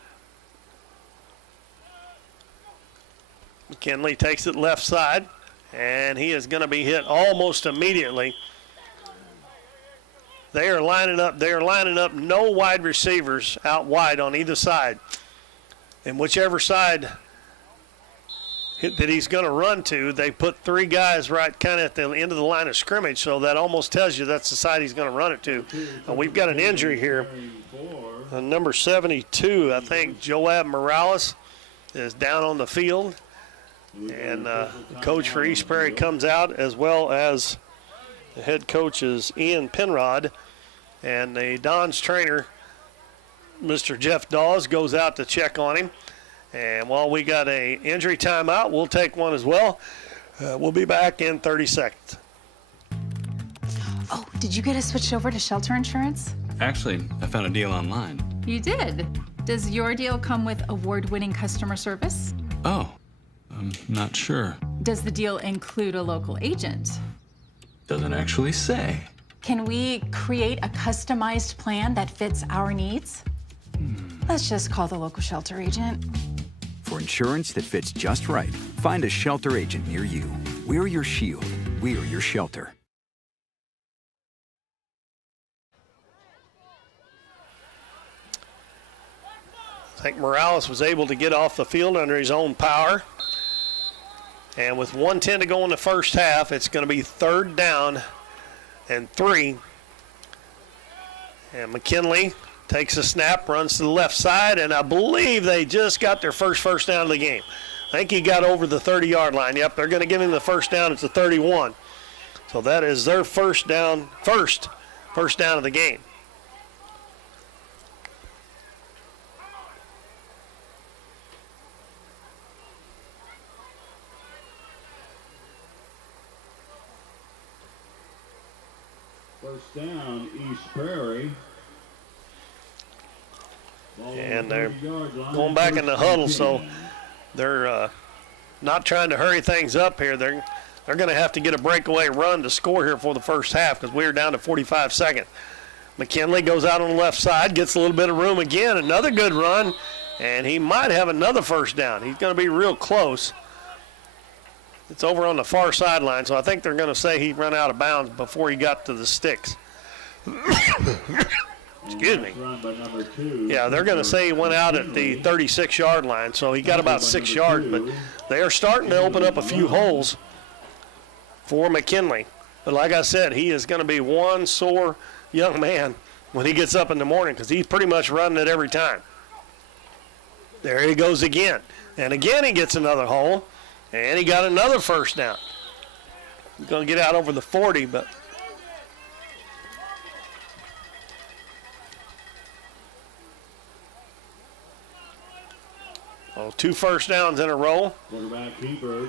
McKinley takes it left side, and he is going to be hit almost immediately. They are lining up no wide receivers out wide on either side. And whichever side that he's going to run to, they put 3 guys right kind of at the end of the line of scrimmage, so that almost tells you that's the side he's going to run it to. And we've got an injury here. Number 72, I think, Joab Morales is down on the field. And the coach for East Prairie comes out, as well as the head coach is Ian Penrod, and the Dons trainer, Mr. Jeff Dawes, goes out to check on him. And while we got a injury timeout, we'll take one as well. We'll be back in 30 seconds. Oh, did you get us switched over to shelter insurance? Actually, I found a deal online. You did? Does your deal come with award-winning customer service? Oh, I'm not sure. Does the deal include a local agent? Doesn't actually say. Can we create a customized plan that fits our needs? Let's just call the local shelter agent. For insurance that fits just right, find a shelter agent near you. We're your shield. We're your shelter. I think Morales was able to get off the field under his own power. And with 1:10 to go in the first half, it's going to be 3rd down and 3. And McKinley takes a snap, runs to the left side, and I believe they just got their first down of the game. I think he got over the 30-yard line. Yep, they're going to give him the first down at the 31. So that is their first down of the game. First down, East Prairie. And they're going back in the huddle, so they're not trying to hurry things up here. They're going to have to get a breakaway run to score here for the first half because we're down to 45 seconds. McKinley goes out on the left side, gets a little bit of room again, another good run, and he might have another first down. He's going to be real close. It's over on the far sideline, so I think they're going to say he ran out of bounds before he got to the sticks. Excuse me. Yeah, they're going to say he went out at the 36-yard line, so he got about 6 yards, but they are starting to open up a few holes for McKinley. But like I said, he is going to be one sore young man when he gets up in the morning because he's pretty much running it every time. There he goes again. And again he gets another hole, and he got another first down. He's going to get out over the 40, but two first downs in a row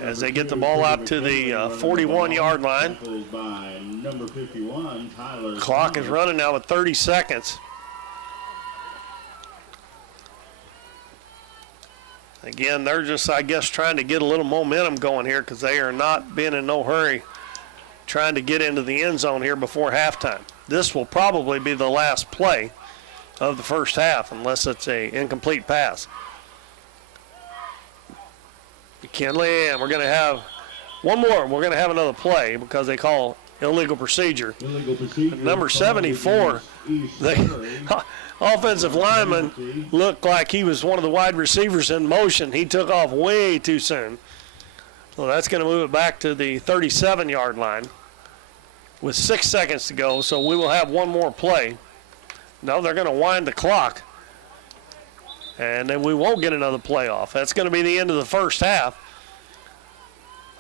as they get the ball out to the 41-yard line. Clock is running now with 30 seconds. Again, they're just, I guess, trying to get a little momentum going here because they are not being in no hurry trying to get into the end zone here before halftime. this will probably be the last play of the first half unless it's a incomplete pass. McKinley, and we're going to have one more. We're going to have another play because they call illegal procedure. Number 74, the offensive lineman looked like he was one of the wide receivers in motion. He took off way too soon. So that's going to move it back to the 37-yard line with 6 seconds to go. So we will have one more play. No, they're going to wind the clock. And then we won't get another play off. That's going to be the end of the first half,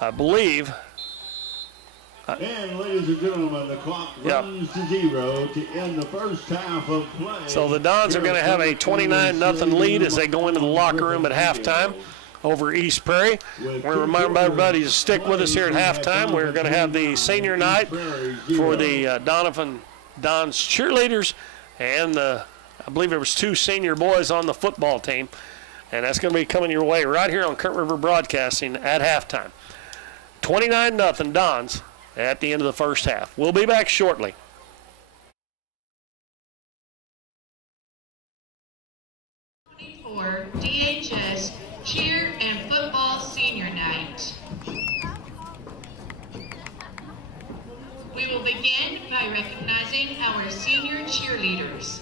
I believe. And ladies and gentlemen, the clock runs to 0 to end the first half of play. So the Dons are going to have a 29-0 lead as they go into the locker room at halftime over East Prairie. We're reminding everybody to stick with us here at halftime. We're going to have the senior night for the Doniphan Dons cheerleaders, and I believe there was 2 senior boys on the football team, and that's going to be coming your way right here on Kurt River Broadcasting at halftime. 29-0 Dons at the end of the first half. We'll be back shortly. For DHS Cheer and Football Senior Night. We will begin by recognizing our senior cheerleaders.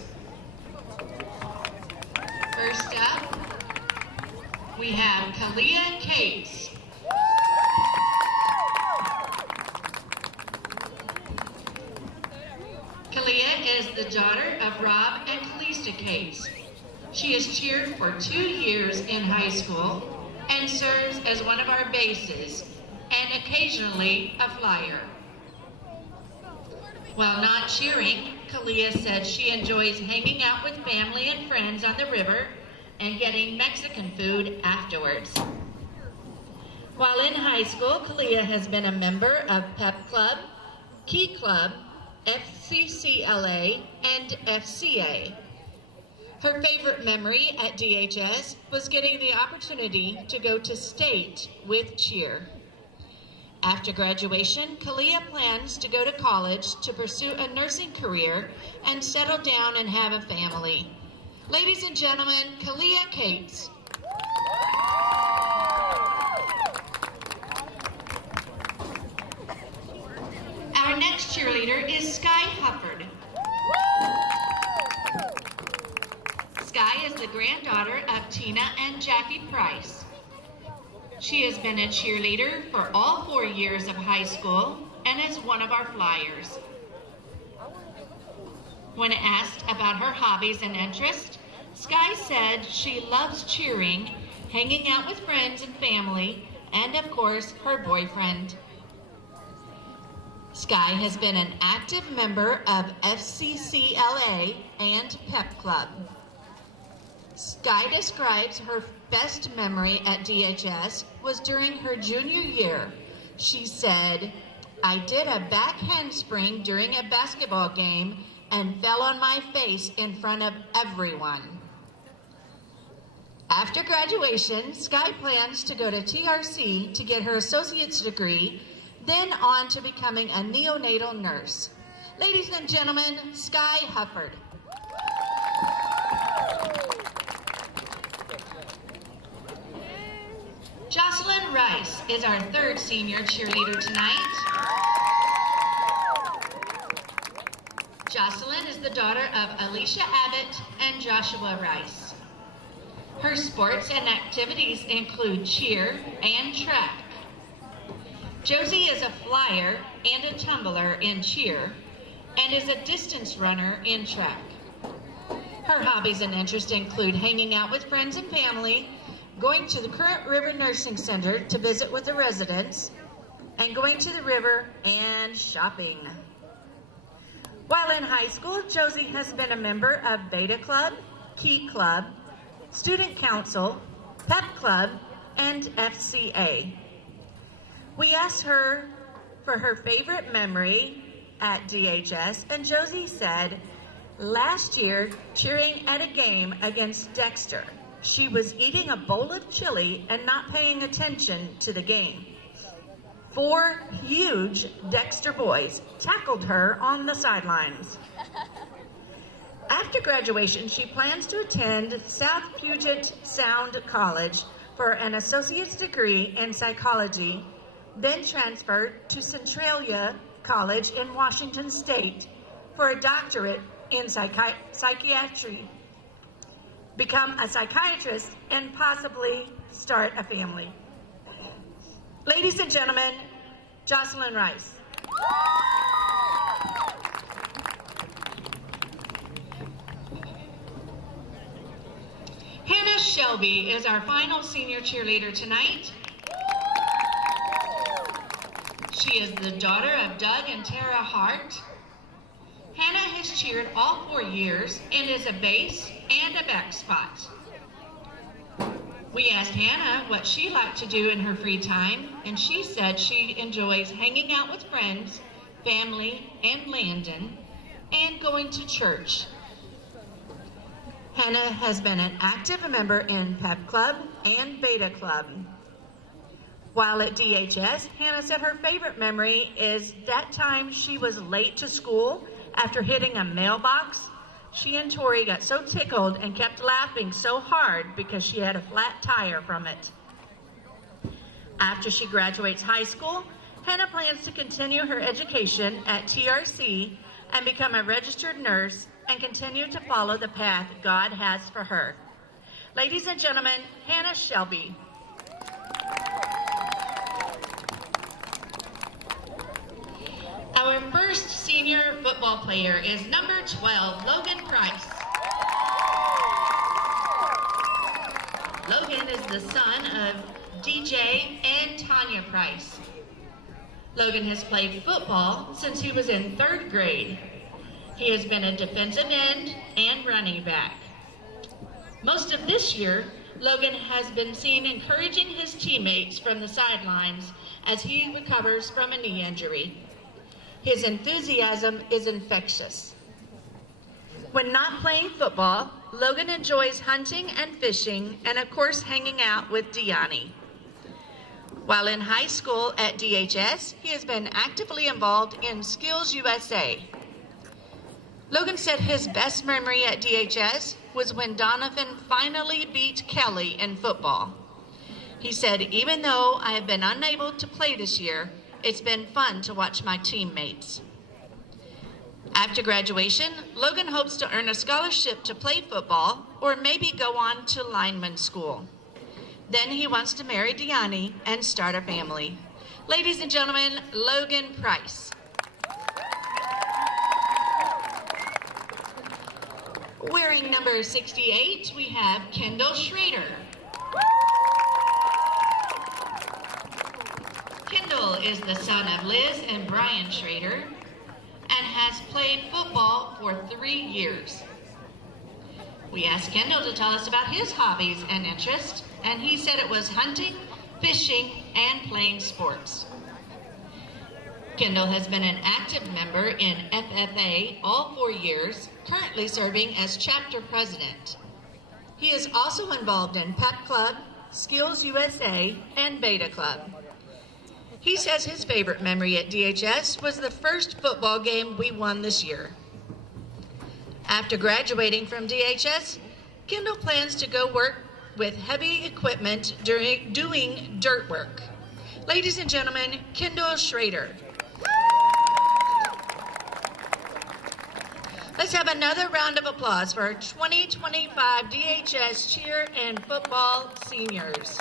First up, we have Kalia Cates. Kalia is the daughter of Rob and Kalista Cates. She has cheered for 2 years in high school and serves as one of our bases and occasionally a flyer. While not cheering, Kalia said she enjoys hanging out with family and friends on the river and getting Mexican food afterwards. While in high school, Kalia has been a member of Pep Club, Key Club, FCCLA, and FCA. Her favorite memory at DHS was getting the opportunity to go to state with cheer. After graduation, Kalia plans to go to college to pursue a nursing career and settle down and have a family. Ladies and gentlemen, Kalia Cates. Our next cheerleader is Sky Hufford. Sky is the granddaughter of Tina and Jackie Price. She has been a cheerleader for all 4 years of high school and is one of our flyers. When asked about her hobbies and interests, Sky said she loves cheering, hanging out with friends and family, and of course, her boyfriend. Sky has been an active member of FCCLA and Pep Club. Sky describes her best memory at DHS was during her junior year. She said, "I did a back handspring during a basketball game and fell on my face in front of everyone." After graduation, Sky plans to go to TRC to get her associate's degree, then on to becoming a neonatal nurse. Ladies and gentlemen, Sky Hufford. Jocelyn Rice is our third senior cheerleader tonight. Jocelyn is the daughter of Alicia Abbott and Joshua Rice. Her sports and activities include cheer and track. Josie is a flyer and a tumbler in cheer and is a distance runner in track. Her hobbies and interests include hanging out with friends and family, going to the Current River Nursing Center to visit with the residents, and going to the river and shopping. While in high school, Josie has been a member of Beta Club, Key Club, Student Council, Pep Club, and FCA. We asked her for her favorite memory at DHS, and Josie said, last year, cheering at a game against Dexter, she was eating a bowl of chili and not paying attention to the game. 4 huge Dexter boys tackled her on the sidelines. After graduation, she plans to attend South Puget Sound College for an associate's degree in psychology, then transfer to Centralia College in Washington State for a doctorate in psychiatry, become a psychiatrist, and possibly start a family. Ladies and gentlemen, Jocelyn Rice. Hannah Shelby is our final senior cheerleader tonight. She is the daughter of Doug and Tara Hart. Hannah has cheered all 4 years and is a base and a back spot. We asked Hannah what she liked to do in her free time, and she said she enjoys hanging out with friends, family, and Landon, and going to church. Hannah has been an active member in Pep Club and Beta Club. While at DHS, Hannah said her favorite memory is that time she was late to school after hitting a mailbox. She and Tori got so tickled and kept laughing so hard because she had a flat tire from it. After she graduates high school, Hannah plans to continue her education at TRC and become a registered nurse and continue to follow the path God has for her. Ladies and gentlemen, Hannah Shelby. Our first senior football player is number 12, Logan Price. Logan is the son of DJ and Tanya Price. Logan has played football since he was in 3rd grade. He has been a defensive end and running back. Most of this year, Logan has been seen encouraging his teammates from the sidelines as he recovers from a knee injury. His enthusiasm is infectious. When not playing football, Logan enjoys hunting and fishing and of course hanging out with Deani. While in high school at DHS, he has been actively involved in Skills USA. Logan said his best memory at DHS was when Doniphan finally beat Kelly in football. He said, even though I have been unable to play this year, it's been fun to watch my teammates. After graduation, Logan hopes to earn a scholarship to play football or maybe go on to lineman school. Then he wants to marry Deani and start a family. Ladies and gentlemen, Logan Price. Wearing number 68, we have Kendall Schrader. Kendall is the son of Liz and Brian Schrader and has played football for 3 years. We asked Kendall to tell us about his hobbies and interests, and he said it was hunting, fishing, and playing sports. Kendall has been an active member in FFA all 4 years, currently serving as chapter president. He is also involved in Pep Club, Skills USA, and Beta Club. He says his favorite memory at DHS was the first football game we won this year. After graduating from DHS, Kendall plans to go work with heavy equipment doing dirt work. Ladies and gentlemen, Kendall Schrader. Let's have another round of applause for our 2025 DHS cheer and football seniors.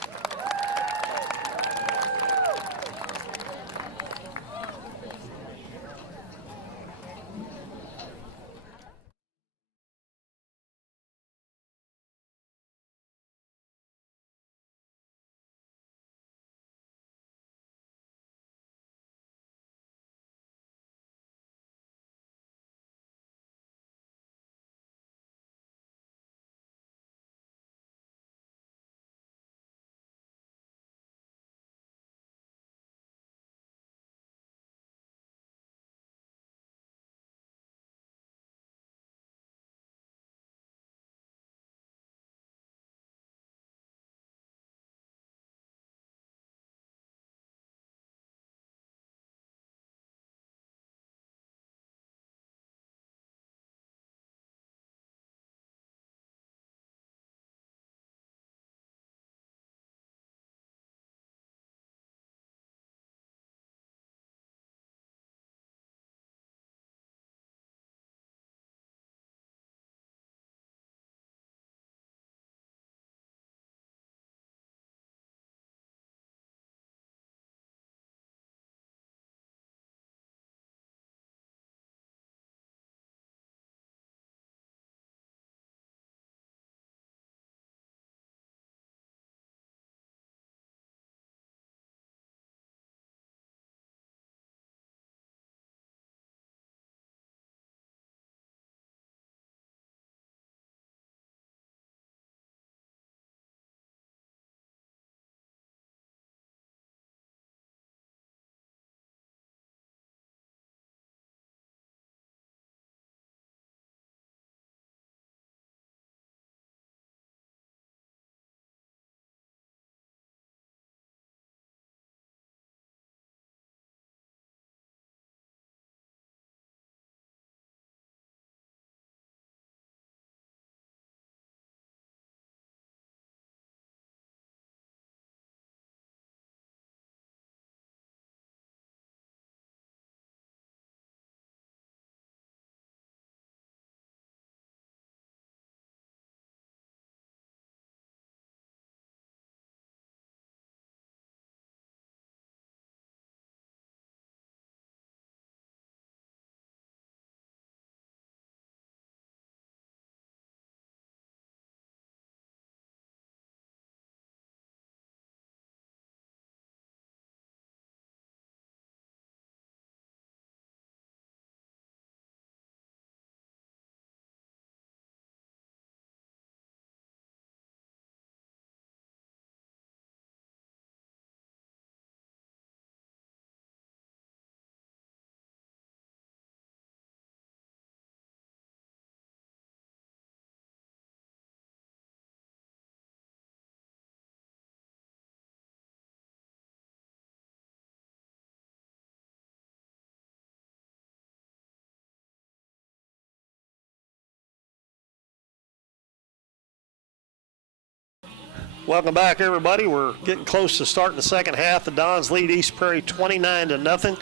Welcome back, everybody. We're getting close to starting the second half. The Dons lead East Prairie 29-0.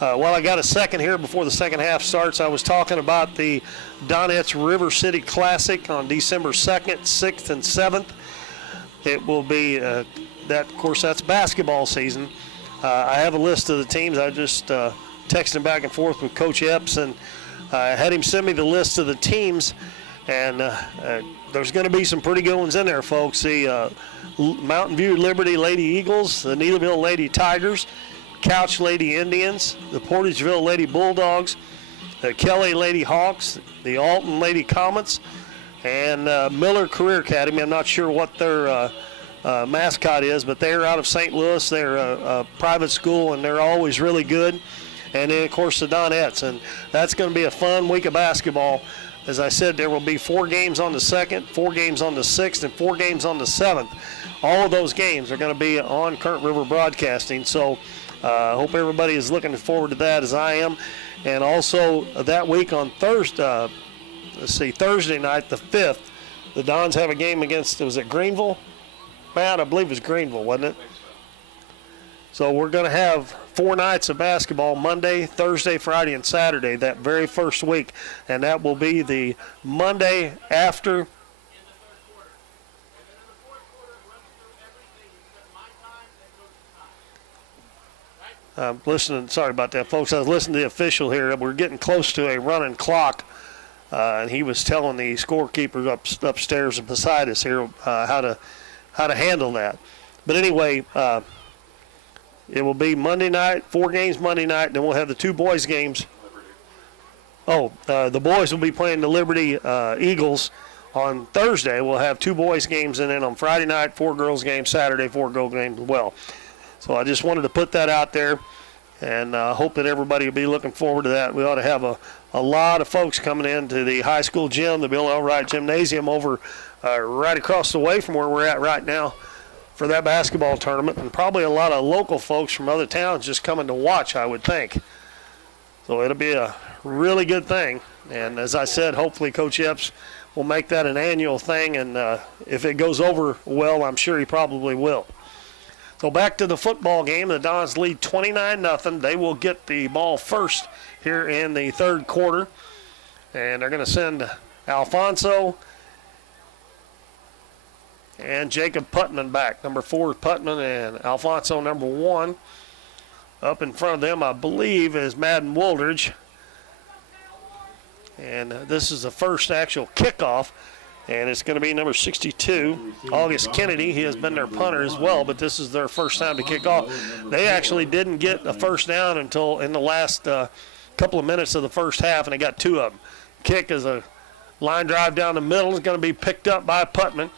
While I got a second here before the second half starts, I was talking about the Donet's River City Classic on December 2nd, 6th, and 7th. It will be, of course, that's basketball season. I have a list of the teams. I just texted back and forth with Coach Epps, and I had him send me the list of the teams. And there's going to be some pretty good ones in there, folks. The Mountain View Liberty Lady Eagles, the Needleville Lady Tigers, Couch Lady Indians, the Portageville Lady Bulldogs, the Kelly Lady Hawks, the Alton Lady Comets, and Miller Career Academy. I'm not sure what their mascot is, but they're out of St. Louis. They're a private school, and they're always really good. And then, of course, the Donettes. And that's going to be a fun week of basketball. As I said, there will be 4 games on the 2nd, 4 games on the 6th, and 4 games on the 7th. All of those games are going to be on Current River Broadcasting. So I hope everybody is looking forward to that as I am. And also that week on Thursday, Thursday night, the 5th, the Dons have a game against, was it Greenville? Matt, I believe it was Greenville, wasn't it? So we're going to have 4 nights of basketball, Monday, Thursday, Friday, and Saturday, that very first week. And that will be the Monday after. Sorry about that, folks. I was listening to the official here. We're getting close to a running clock. And he was telling the scorekeepers upstairs and beside us here how to handle that. But anyway, it will be Monday night, 4 games Monday night, then we'll have the 2 boys games. The boys will be playing the Liberty Eagles on Thursday. We'll have 2 boys games, and then on Friday night, 4 girls games, Saturday, 4 girls games as well. So I just wanted to put that out there, and hope that everybody will be looking forward to that. We ought to have a lot of folks coming into the high school gym, the Bill Elwright Gymnasium over right across the way from where we're at right now for that basketball tournament, and probably a lot of local folks from other towns just coming to watch, I would think. So it'll be a really good thing. And as I said, hopefully Coach Epps will make that an annual thing, and if it goes over well, I'm sure he probably will. So back to the football game. The Dons lead 29-0. They will get the ball first here in the third quarter. And they're going to send Alfonso and Jacob Putman back. Number 4 Putman and Alfonso, number 1. Up in front of them, I believe, is Madden Wooldridge. And this is the first actual kickoff. And it's going to be number 62, August Kennedy. He has been their punter as well, but this is their first time to kick off. They actually didn't get a first down until in the last couple of minutes of the first half, and they got 2 of them. Kick is a line drive down the middle. Is going to be picked up by Putman.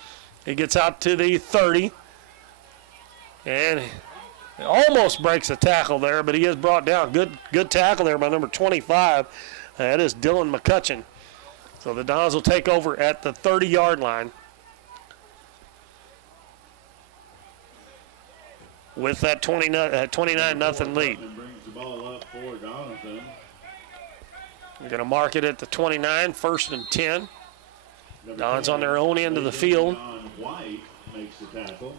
He gets out to the 30, and almost breaks a tackle there, but he is brought down. Good tackle there by number 25. That is Dylan McCutcheon. So the Dons will take over at the 30-yard line with that 29-0 lead. Brings the ball up for Doniphan. We're going to mark it at the 29, 1st and 10. Dons on their own end of the field. White makes the tackle.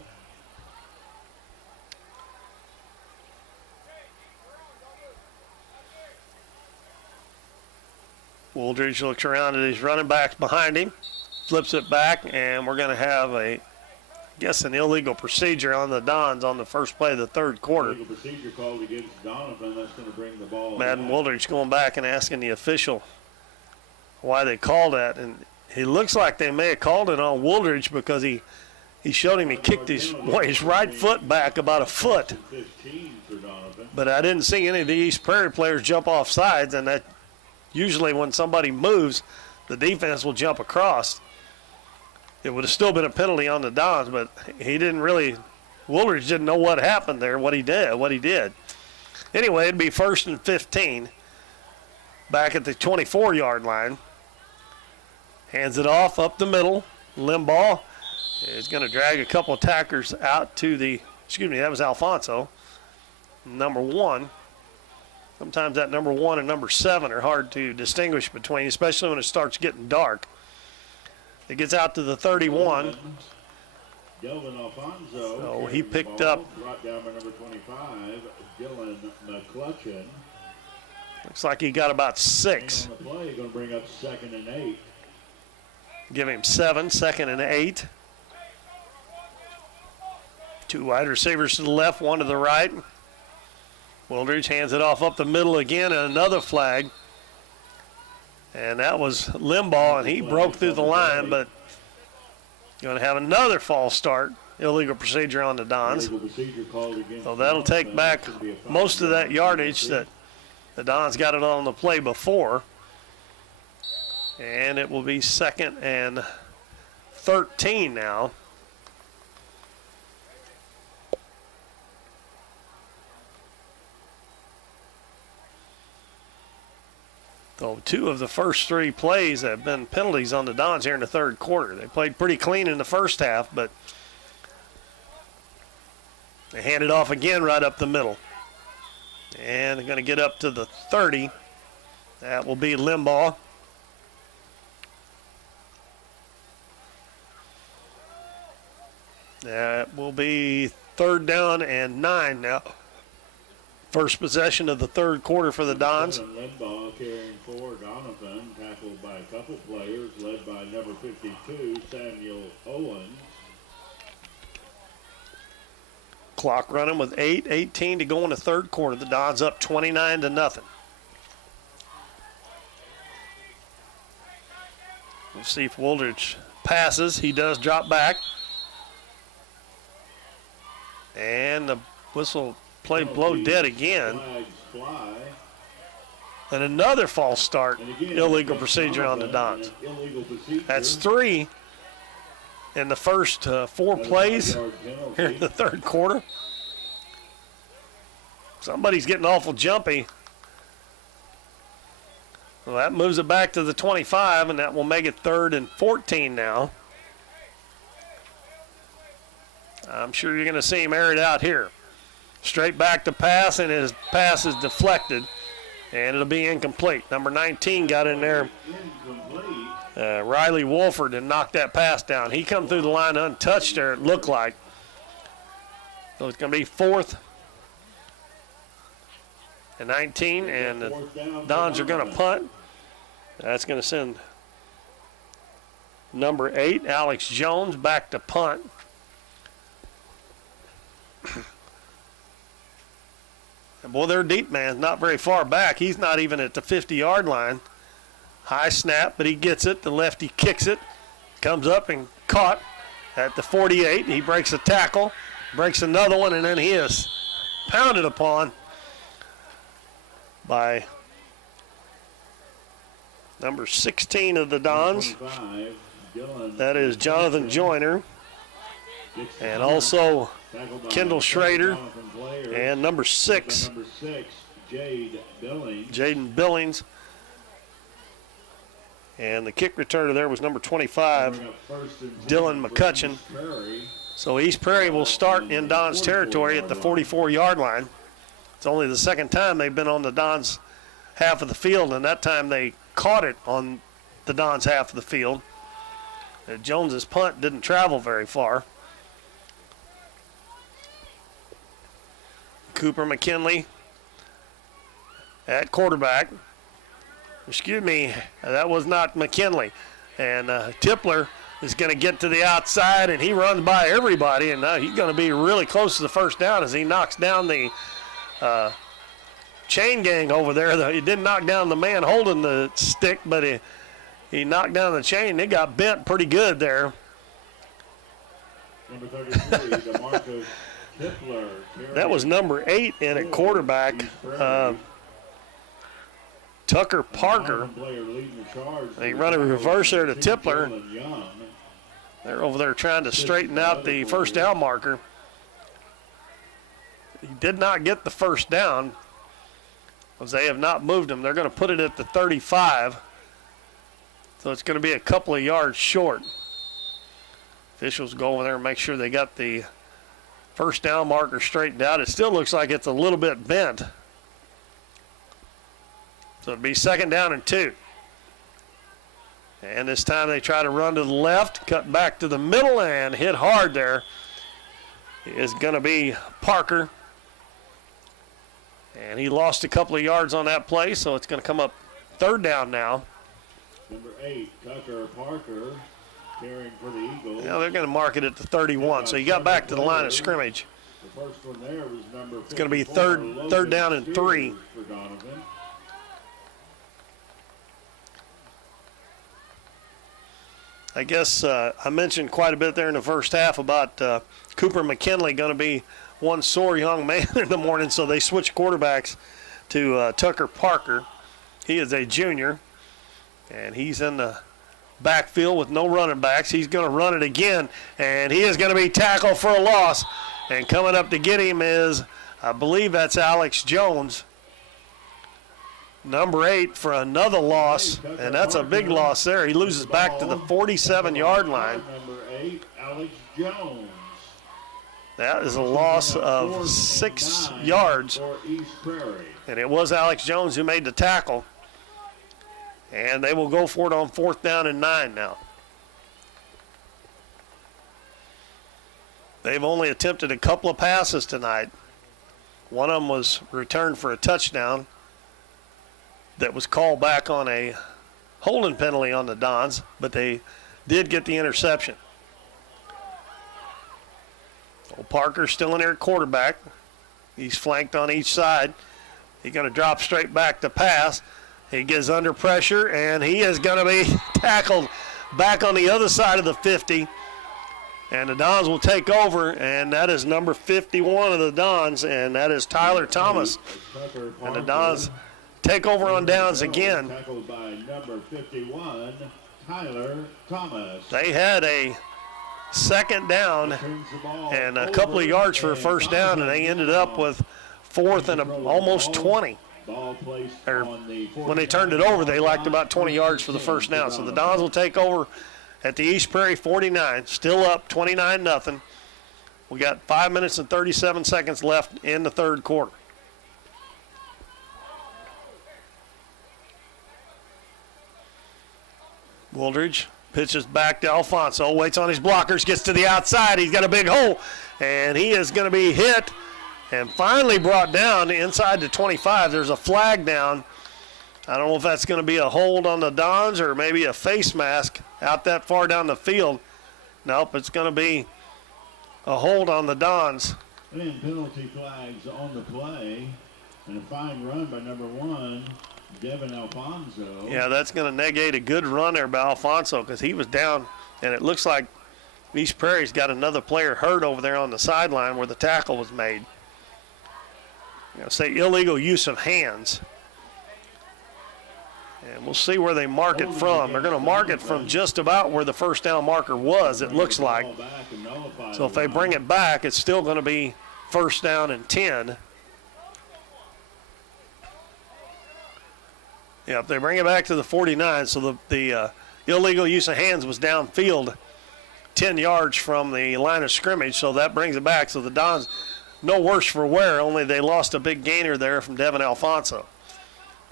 Wooldridge looks around at his running backs behind him, flips it back, and we're going to have an illegal procedure on the Dons on the first play of the third quarter. Illegal procedure called against Doniphan. That's going to bring the ball. Madden Wooldridge going back and asking the official why they called that, and he looks like they may have called it on Wooldridge because he showed him he kicked his right foot back about a foot. But I didn't see any of the East Prairie players jump off sides, and that usually when somebody moves, the defense will jump across. It would have still been a penalty on the Dons, but he didn't really, Wooldridge didn't know what happened there, what he did. Anyway, it'd be 1st and 15 back at the 24-yard line. Hands it off up the middle. Limbaugh is going to drag a couple of tackers out to the, that was Alfonso, number 1. Sometimes that number 1 and number 7 are hard to distinguish between, especially when it starts getting dark. It gets out to the 31. Delvin Alfonso. So he carrying the picked ball, up. Brought down by number 25, Dylan McClutchin. Looks like he got about 6. On the play, going to bring up 2nd and 8. Give him 7, 2nd and 8. 2 wide receivers to the left, 1 to the right. Wildridge hands it off up the middle again, and another flag. And that was Limbaugh, and he broke through the line, but going to have another false start. Illegal procedure on the Dons. So that'll take back most of that yardage that the Dons got it on the play before. And it will be 2nd and 13 now. So 2 of the first 3 plays have been penalties on the Dons here in the third quarter. They played pretty clean in the first half, but they hand it off again right up the middle. And they're going to get up to the 30. That will be Limbaugh. That will be 3rd down and 9 now. First possession of the third quarter for the Dons. Limbaugh carrying for Doniphan, tackled by a couple players, led by number 52, Samuel Owens. Clock running with 8:18 to go in the third quarter. The Dons up 29-0. We'll see if Wildridge passes. He does drop back. And the whistle play blow dead again. And another false start. Illegal procedure on the Dons. That's 3 in the first 4 plays here in the third quarter. Somebody's getting awful jumpy. Well, that moves it back to the 25, and that will make it 3rd and 14 now. I'm sure you're going to see him air it out here. Straight back to pass, and his pass is deflected, and it'll be incomplete. Number 19 got in there. Riley Wolford, and knocked that pass down. He come through the line untouched there, it looked like. So it's going to be 4th and 19, and the Dons are going to punt. That's going to send number 8, Alex Jones, back to punt. And boy, their deep man's not very far back. He's not even at the 50-yard line. High snap, but he gets it. The lefty kicks it. Comes up and caught at the 48. He breaks a tackle, breaks another one, and then he is pounded upon by number 16 of the Dons. That is Jonathan Joyner. And also Kendall Schrader and number 6, Jaden Billings. And the kick returner there was number 25, Dylan McCutchin. So East Prairie will start in Don's territory at the 44-yard line. It's only the second time they've been on the Don's half of the field, and that time they caught it on the Don's half of the field. Jones's punt didn't travel very far. Cooper McKinley at quarterback. Excuse me, that was not McKinley. And Tippler is going to get to the outside, and he runs by everybody, and he's going to be really close to the first down as he knocks down the chain gang over there. He didn't knock down the man holding the stick, but he knocked down the chain. It got bent pretty good there. Number 33, DeMarcus Tippler. That was number 8 in at quarterback. Tucker Parker. They run a reverse there to Tippler. They're over there trying to straighten out the first down marker. He did not get the first down because they have not moved him. They're going to put it at the 35. So it's going to be a couple of yards short. Officials go over there and make sure they got the first down marker straightened out. It still looks like it's a little bit bent. So it'll be 2nd down and 2. And this time they try to run to the left, cut back to the middle, and hit hard there. Is going to be Parker. And he lost a couple of yards on that play, so it's going to come up third down now. Number 8, Tucker Parker, carrying for the Eagles. Now they're going to mark it at the 31, so you got back to the line of scrimmage. The first one there was number 54. It's going to be third down and 3. For Doniphan. I guess I mentioned quite a bit there in the first half about Cooper McKinley going to be one sore young man in the morning, so they switched quarterbacks to Tucker Parker. He is a junior, and he's in the backfield with no running backs. He's going to run it again, and he is going to be tackled for a loss. And coming up to get him is, I believe that's Alex Jones. Number 8 for another loss, and that's a big loss there. He loses back to the 47-yard line. Number 8, Alex Jones. That is a loss of 6 yards. For East Prairie. And it was Alex Jones who made the tackle. And they will go for it on 4th down and 9 now. They've only attempted a couple of passes tonight. One of them was returned for a touchdown that was called back on a holding penalty on the Dons, but they did get the interception. Old Parker's still in there at quarterback. He's flanked on each side. He's going to drop straight back to pass. He gets under pressure, and he is going to be tackled back on the other side of the 50. And the Dons will take over, and that is number 51 of the Dons, and that is Tyler Thomas. And the Dons take over on downs again. Tackled by number 51, Tyler Thomas. They had a second down and a couple of yards for a first down, and they ended up with 4th and almost 20. Or when they turned it over, they lacked about 20 yards for the first down. So the Dons will take over at the East Prairie 49, still up 29-0. We got 5 minutes and 37 seconds left in the third quarter. Wooldridge pitches back to Alfonso, waits on his blockers, gets to the outside. He's got a big hole, and he is going to be hit and finally brought down inside the 25. There's a flag down. I don't know if that's going to be a hold on the Dons or maybe a face mask out that far down the field. Nope, it's going to be a hold on the Dons. And penalty flags on the play, and a fine run by number 1. Devin Alfonso. Yeah, that's going to negate a good run there by Alfonso because he was down, and it looks like East Prairie's got another player hurt over there on the sideline where the tackle was made. Say illegal use of hands. And we'll see where they mark it from. They're going to mark it from just about where the first down marker was, it looks like. So if they bring it back, it's still going to be first down and 10. Yeah, if they bring it back to the 49, so the illegal use of hands was downfield 10 yards from the line of scrimmage, so that brings it back. So the Dons, no worse for wear, only they lost a big gainer there from Devin Alfonso.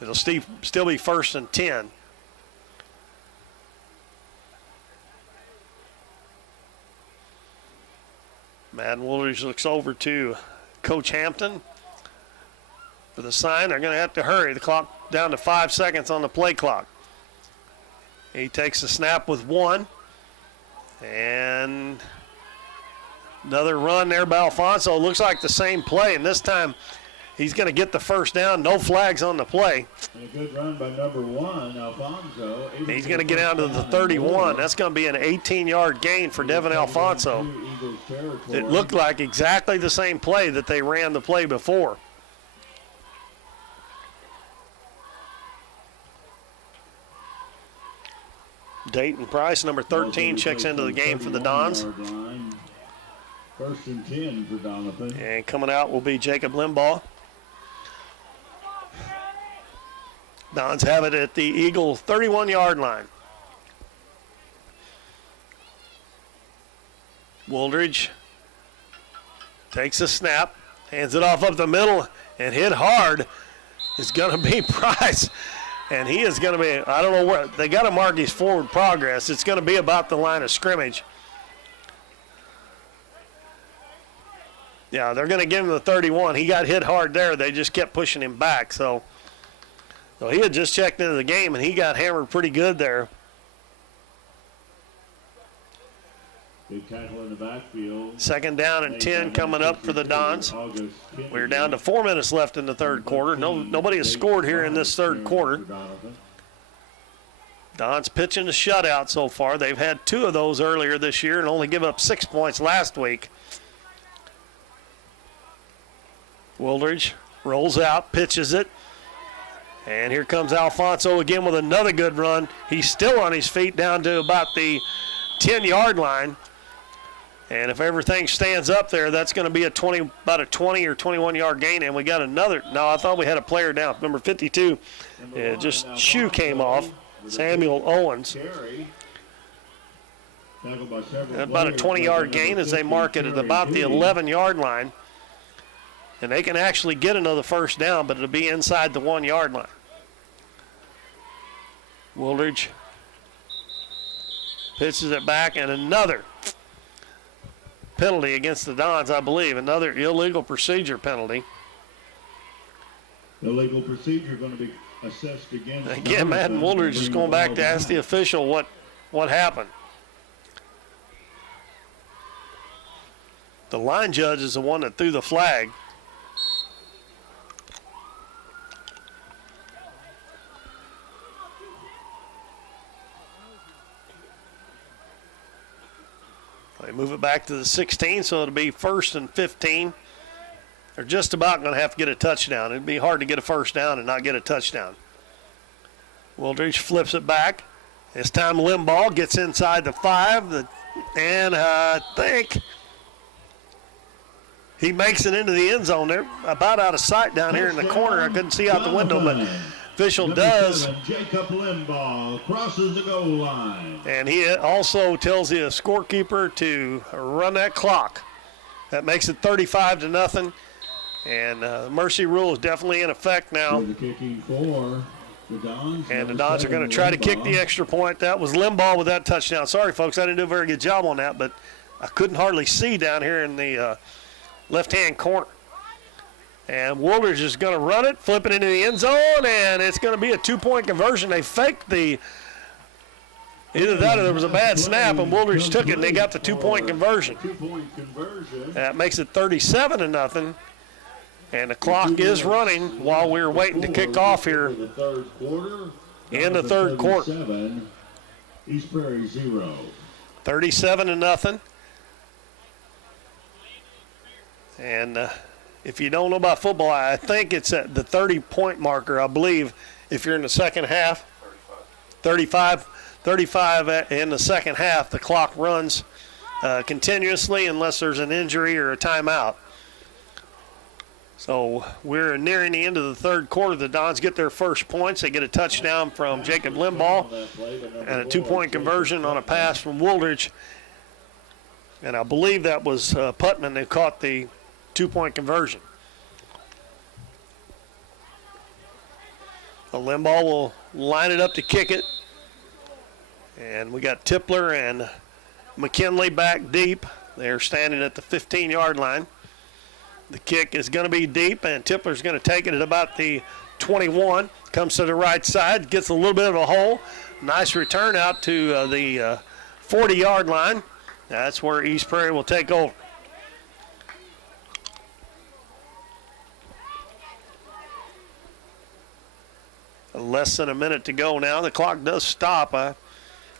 It'll still be first and 10. Madden Wooldridge looks over to Coach Hampton for the sign. They're going to have to hurry. The clock down to 5 seconds on the play clock. He takes the snap with 1. And another run there by Alfonso. Looks like the same play, and this time he's going to get the first down. No flags on the play. And a good run by number 1, Alfonso. He's going to get down to the 31. That's going to be an 18-yard gain for Devin Alfonso. It looked like exactly the same play that they ran the play before. Dayton Price, number 13, checks into the game for the Dons. First and 10 for Doniphan. And coming out will be Jacob Limbaugh. Dons have it at the Eagle 31-yard line. Wooldridge takes a snap, hands it off up the middle, and hit hard is going to be Price. And he is going to be, I don't know where, they got to mark his forward progress. It's going to be about the line of scrimmage. Yeah, they're going to give him the 31. He got hit hard there. They just kept pushing him back. So he had just checked into the game, and he got hammered pretty good there. Big tackle in the backfield. Second down and 10 coming up for the Dons. We're down to 4 minutes left in the third quarter. Nobody has scored here in this third quarter. Dons pitching a shutout so far. They've had 2 of those earlier this year and only give up 6 points last week. Wildridge rolls out, pitches it. And here comes Alfonso again with another good run. He's still on his feet down to about the 10-yard line. And if everything stands up there, that's going to be about a 20 or 21-yard gain. And we got another. No, I thought we had a player down. Number 52, just shoe came off. Samuel Owens. About a 20-yard gain as they mark it at about the 11-yard line. And they can actually get another first down, but it'll be inside the 1-yard line. Wildridge pitches it back, and another penalty against the Dons, I believe. Another illegal procedure penalty. Illegal procedure going to be assessed against. Again, Madden Wildridge is going back to ask the official what happened. The line judge is the one that threw the flag. They move it back to the 16, so it'll be 1st and 15. They're just about going to have to get a touchdown. It'd be hard to get a first down and not get a touchdown. Wildridge flips it back. This time Limbaugh gets inside the 5, and I think he makes it into the end zone. They're about out of sight down here in the corner. I couldn't see out the window, but official does. Jacob Limbaugh crosses the goal line. And he also tells the scorekeeper to run that clock. That makes it 35-0. And the mercy rule is definitely in effect now. The kicking for the Dons. And the Dons are going to try to kick the extra point. That was Limbaugh with that touchdown. Sorry, folks, I didn't do a very good job on that, but I couldn't hardly see down here in the left-hand corner. And Wildridge is going to run it, flip it into the end zone, and it's going to be a 2-point conversion. They faked either that or there was a bad snap, and Wildridge took it, and they got the 2-point conversion. That makes it 37-0. And the clock is running while we're waiting to kick off here in the third quarter. East Prairie 0. 37-0. And if you don't know about football, I think it's at the 30-point marker, I believe, if you're in the second half. 35 in the second half, the clock runs continuously unless there's an injury or a timeout. So we're nearing the end of the third quarter. The Dons get their first points. They get a touchdown from Jacob Limbaugh and a 2-point conversion on a pass from Wildridge. And I believe that was Putman that caught the 2-point conversion. The Limbaugh will line it up to kick it. And we got Tipler and McKinley back deep. They're standing at the 15-yard line. The kick is going to be deep, and Tipler's going to take it at about the 21. Comes to the right side, gets a little bit of a hole. Nice return out to the 40-yard line. That's where East Prairie will take over. Less than a minute to go now. The clock does stop.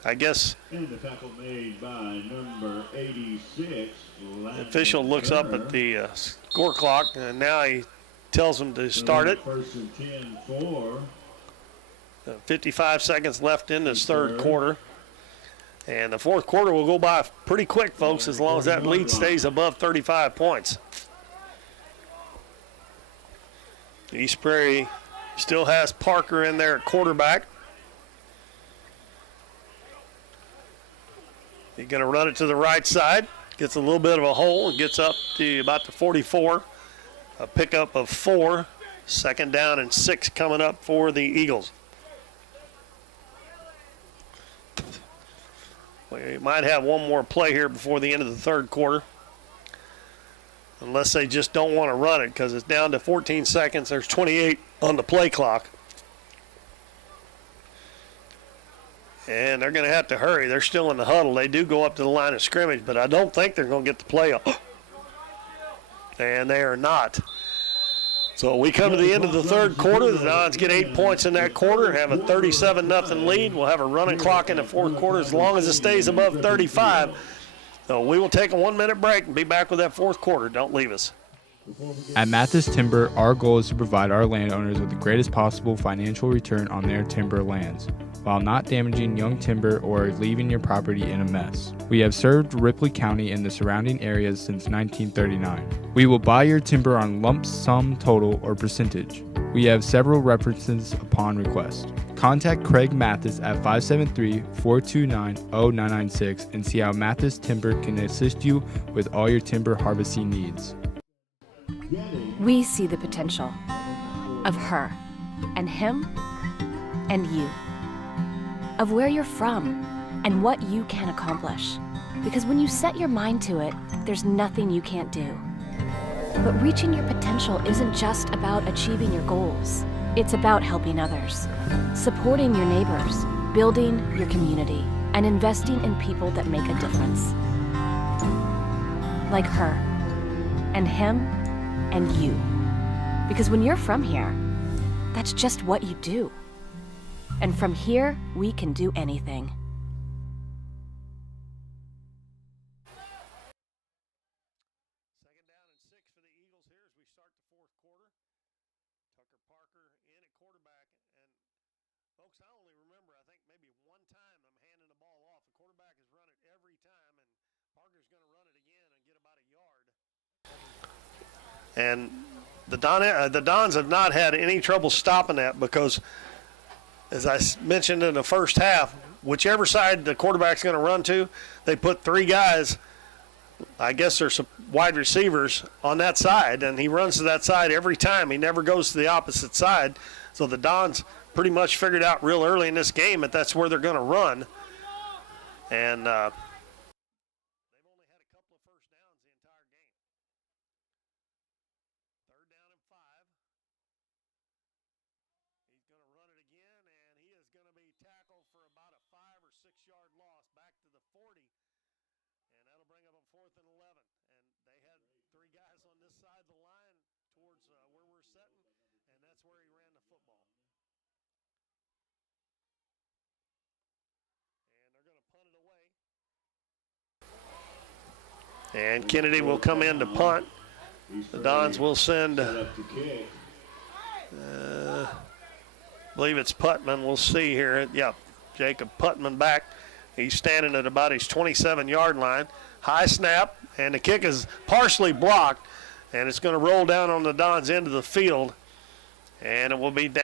I guess and the tackle made by number 86. The official looks up at the score clock, and now he tells him to start it. First and 10 for 55 seconds left in this third quarter. And the fourth quarter will go by pretty quick, folks, as long as that lead stays above 35 points. East Prairie still has Parker in there at quarterback. He's going to run it to the right side. Gets a little bit of a hole and gets up to about the 44. A pickup of 4. Second down and 6 coming up for the Eagles. We might have one more play here before the end of the third quarter. Unless they just don't want to run it because it's down to 14 seconds. There's 28 on the play clock. And they're going to have to hurry. They're still in the huddle. They do go up to the line of scrimmage, but I don't think they're going to get the play off. And they are not. So we come to the end of the third quarter. The Dons get 8 points in that quarter, have a 37-0 lead. We'll have a running clock in the fourth quarter as long as it stays above 35. So we will take a 1-minute break and be back with that fourth quarter. Don't leave us. At Mathis Timber, our goal is to provide our landowners with the greatest possible financial return on their timber lands, while not damaging young timber or leaving your property in a mess. We have served Ripley County and the surrounding areas since 1939. We will buy your timber on lump sum total or percentage. We have several references upon request. Contact Craig Mathis at 573-429-0996 and see how Mathis Timber can assist you with all your timber harvesting needs. We see the potential of her and him and you, of where you're from and what you can accomplish. Because when you set your mind to it, there's nothing you can't do. But reaching your potential isn't just about achieving your goals. It's about helping others, supporting your neighbors, building your community, and investing in people that make a difference. Like her, and him, and you. Because when you're from here, that's just what you do. And from here, we can do anything. And the Dons have not had any trouble stopping that because, as I mentioned in the first half, whichever side the quarterback's going to run to, they put three guys, I guess there's some wide receivers, on that side, and he runs to that side every time. He never goes to the opposite side. So the Dons pretty much figured out real early in this game that that's where they're going to run. And And Kennedy will come in to punt. The Dons will send, I believe it's Putman. We'll see here. Yeah, Jacob Putman back. He's standing at about his 27-yard line. High snap, and the kick is partially blocked, and it's going to roll down on the Dons' end of the field, and it will be down.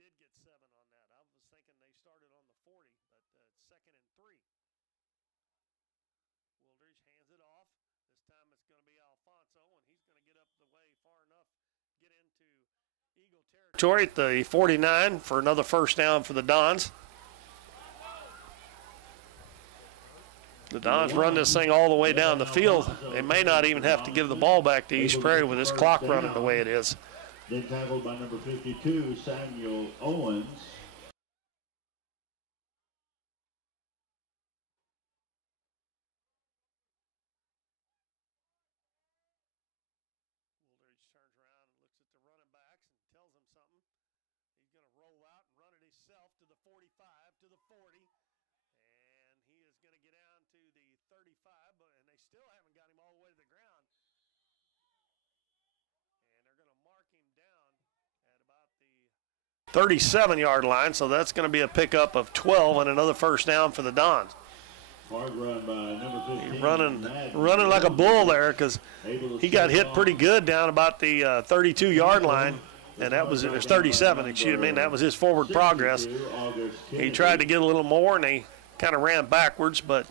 Get set. 40, but it's 2nd and 3. Wooldridge hands it off. This time it's going to be Alfonso, and he's going to get up the way far enough, get into Eagle territory at the 49 for another first down for the Dons. The Dons run this thing all the way down the field. They may not even have to give the ball back to East Prairie with this clock running the way it is. Then tackled by number 52, Samuel Owens. Wooldridge turns around and looks at the running backs and tells them something. He's going to roll out and run it himself to the 45, to the 40. And he is going to get down to the 35, and they still haven't got him all the way to the ground. And they're going to mark him down at about the 37-yard line, so that's going to be a pickup of 12 and another first down for the Dons. Hard run by number 15. He's running like a bull there because he got hit pretty good down about the 32-yard line. And that was 37, excuse me, and that was his forward progress. He tried to get a little more, and he kind of ran backwards, but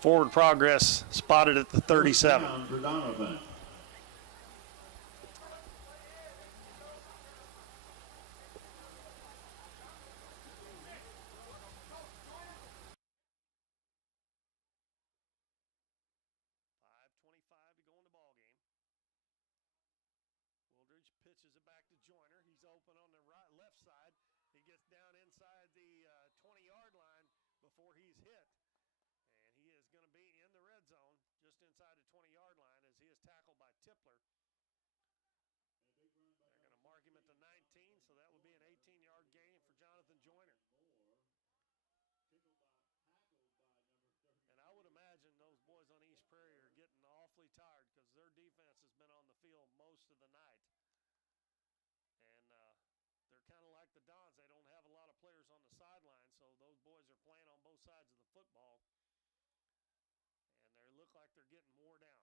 forward progress spotted at the 37. For Doniphan. .5:25 to go in the ball game. Wooldridge pitches it back to Joyner. He's open on the left side. He gets down inside the 20-yard line before he's hit. And he is going to be in the red zone just inside the 20-yard line as he is tackled by Tippler. They're going to mark him at the 19, so that would be an 18-yard gain for Jonathan Joyner. And I would imagine those boys on East Prairie are getting awfully tired because their defense has been on the field most of the night. And they're kind of like the Dons. They don't have a lot of players on the sideline, so those boys are playing on both sides of the football. And they look like they're getting wore down.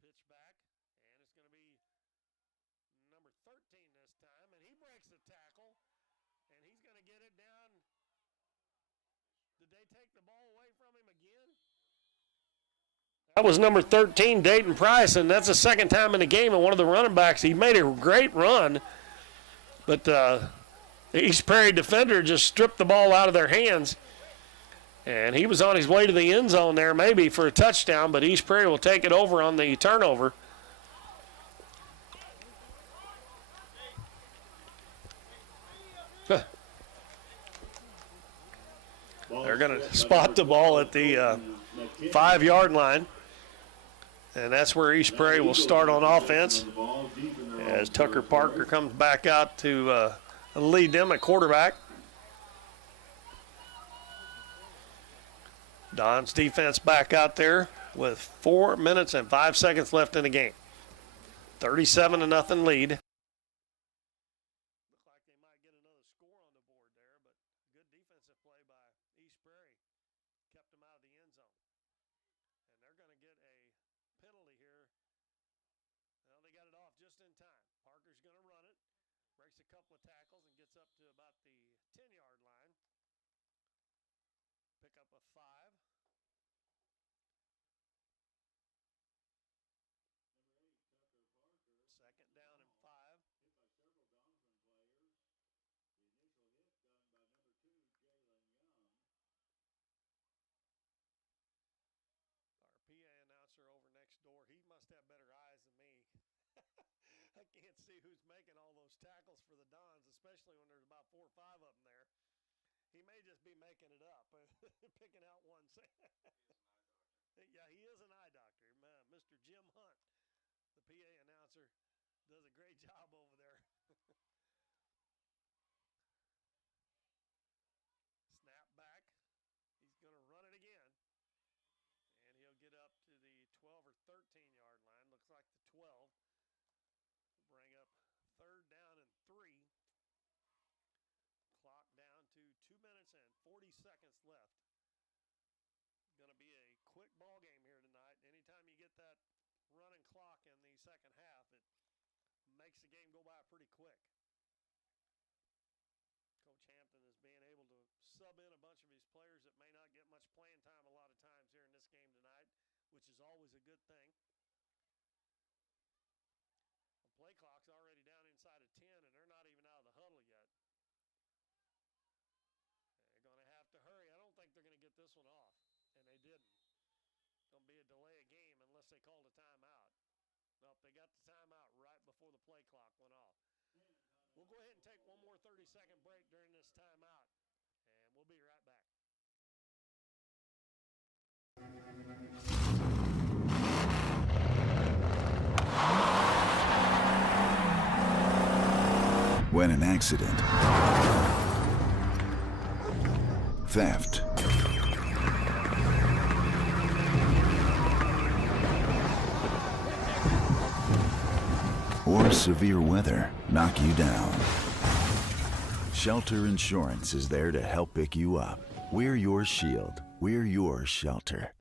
Pitch back, and it's going to be number 13 this time, and he breaks the tackle, and he's going to get it down. Did they take the ball away from him again? That was number 13, Dayton Price, and that's the second time in the game, and one of the running backs, he made a great run, but the East Prairie defender just stripped the ball out of their hands, and he was on his way to the end zone there maybe for a touchdown, but East Prairie will take it over on the turnover. They're going to spot the ball at the 5-yard line. And that's where East Prairie will start on offense as Tucker Parker comes back out to lead them at quarterback. Don's defense back out there with 4 minutes and 5 seconds left in the game. 37-0 lead. Looked like they might get another score on the board there, but good defensive play by East Prairie kept them out of the end zone. And they're going to get a penalty here. Well, they got it off just in time. Parker's going to run it, breaks a couple of tackles, and gets up to about the 10-yard line. Pick up a 5. Second down and 5. Hit by several Doniphan players. The initial hit done by number 2, Jalen Young. Our PA announcer over next door, he must have better eyes than me. I can't see who's making all those tackles for the Dons, especially when there's about 4 or 5 of them there. He may just be making it up, picking out one. Yeah, he is an eye doctor. Mr. Jim Hunt, the PA announcer, does a great job over there. Snap back. He's going to run it again. And he'll get up to the 12 or 13-yard line. Looks like the 12. Bring up 3rd down and 3. Clock down to 2 minutes and 40 seconds left. Going to be a quick ball game here tonight. Anytime you get that running clock in the second half, it makes the game go by pretty quick. Coach Hampton is being players that may not get much playing time a lot of times here in this game tonight, which is always a good thing. The play clock's already down inside of 10, and they're not even out of the huddle yet. They're going to have to hurry. I don't think they're going to get this one off, and they didn't. Going to be a delay of game unless they called a timeout. Nope, they got the timeout right before the play clock went off. We'll go ahead and take one more 30-second break during this timeout, and we'll be right back. When an accident, theft, or severe weather knock you down, Shelter Insurance is there to help pick you up. We're your shield. We're your shelter. Welcome back,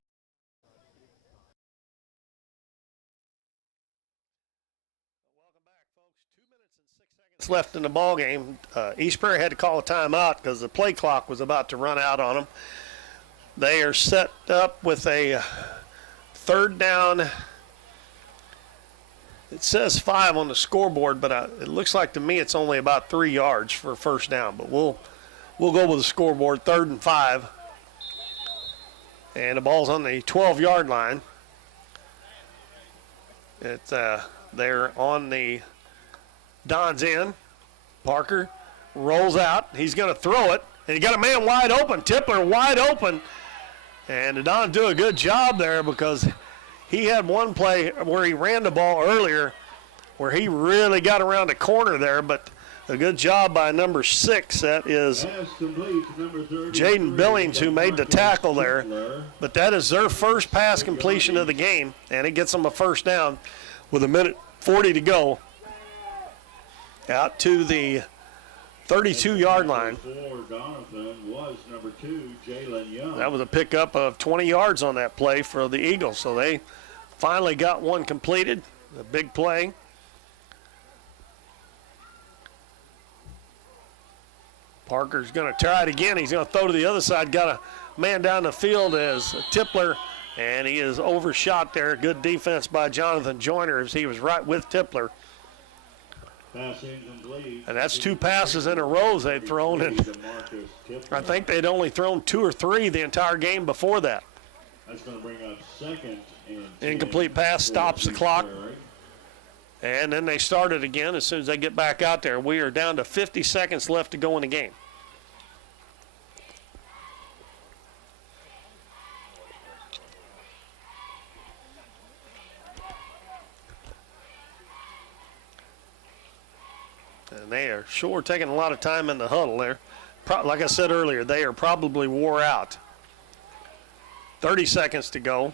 folks. 2 minutes and 6 seconds left in the ball game. East Prairie had to call a timeout because the play clock was about to run out on them. They are set up with a third down. It says 5 on the scoreboard, but it looks like to me it's only about 3 yards for a first down. But we'll go with the scoreboard, 3rd and 5. And the ball's on the 12-yard line. They're on the Don's end. Parker rolls out. He's going to throw it. And he got a man wide open. Tippler wide open. And the Dons do a good job there because he had one play where he ran the ball earlier where he really got around the corner there, but a good job by number 6. That is Jaden Billings who made the tackle there. But that is their first pass completion of the game, and it gets them a first down with 1:40 to go out to the 32-yard line. Doniphan was number 2, Jalen Young. That was a pickup of 20 yards on that play for the Eagles. So they finally got one completed. A big play. Parker's going to try it again. He's going to throw to the other side. Got a man down the field as Tippler, and he is overshot there. Good defense by Jonathan Joyner as he was right with Tippler. And that's 2 passes in a row they'd thrown. And I think they'd only thrown 2 or 3 the entire game before that. That's going to bring up 2nd and 10. Incomplete pass stops the clock. And then they start it again as soon as they get back out there. We are down to 50 seconds left to go in the game. And they are sure taking a lot of time in the huddle there. Like I said earlier, they are probably wore out. 30 seconds to go.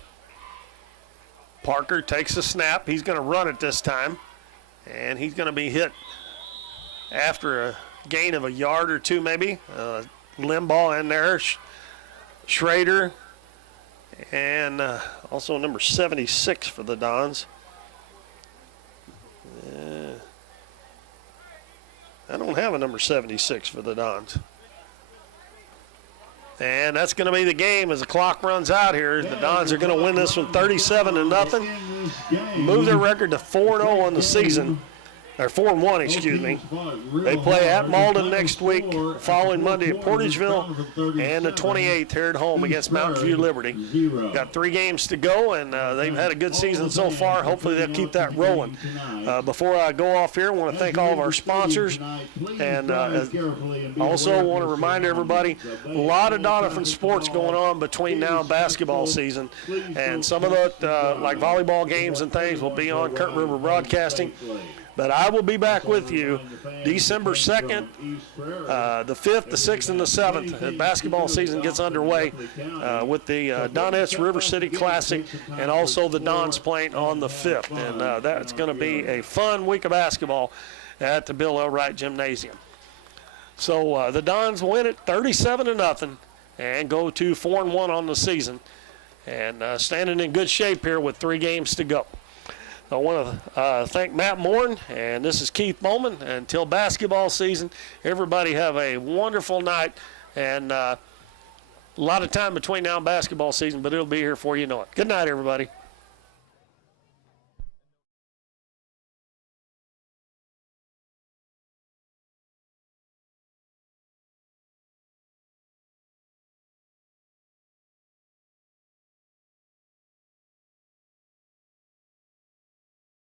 Parker takes a snap. He's going to run it this time. And he's going to be hit after a gain of a yard or 2 maybe. Limbaugh in there. Schrader. And also number 76 for the Dons. I don't have a number 76 for the Dons. And that's going to be the game as the clock runs out here. The Dons are going to win this one 37-0. Move their record to 4-0 on the season. Or 4-1, excuse me. They play at Malden next week, following Monday at Portageville, and the 28th here at home against Mountain View Liberty. Got 3 games to go, and they've had a good season so far. Hopefully they'll keep that rolling. Before I go off here, I want to thank all of our sponsors, and also want to remind everybody, a lot of Doniphan sports going on between now and basketball season, and some of the, like volleyball games and things, will be on Kurt River Broadcasting. But I will be back with you December 2nd, the 5th, the 6th, and the 7th. The basketball season gets underway with the Donetsk River City Classic and also the Dons playing on the 5th. And that's going to be a fun week of basketball at the Bill L. Wright Gymnasium. So the Dons win it 37-0 and go to 4-1 on the season. And standing in good shape here with 3 games to go. I want to thank Matt Morin, and this is Keith Bowman. Until basketball season, everybody have a wonderful night, and A lot of time between now and basketball season, but it'll be here before you know it. Good night, everybody.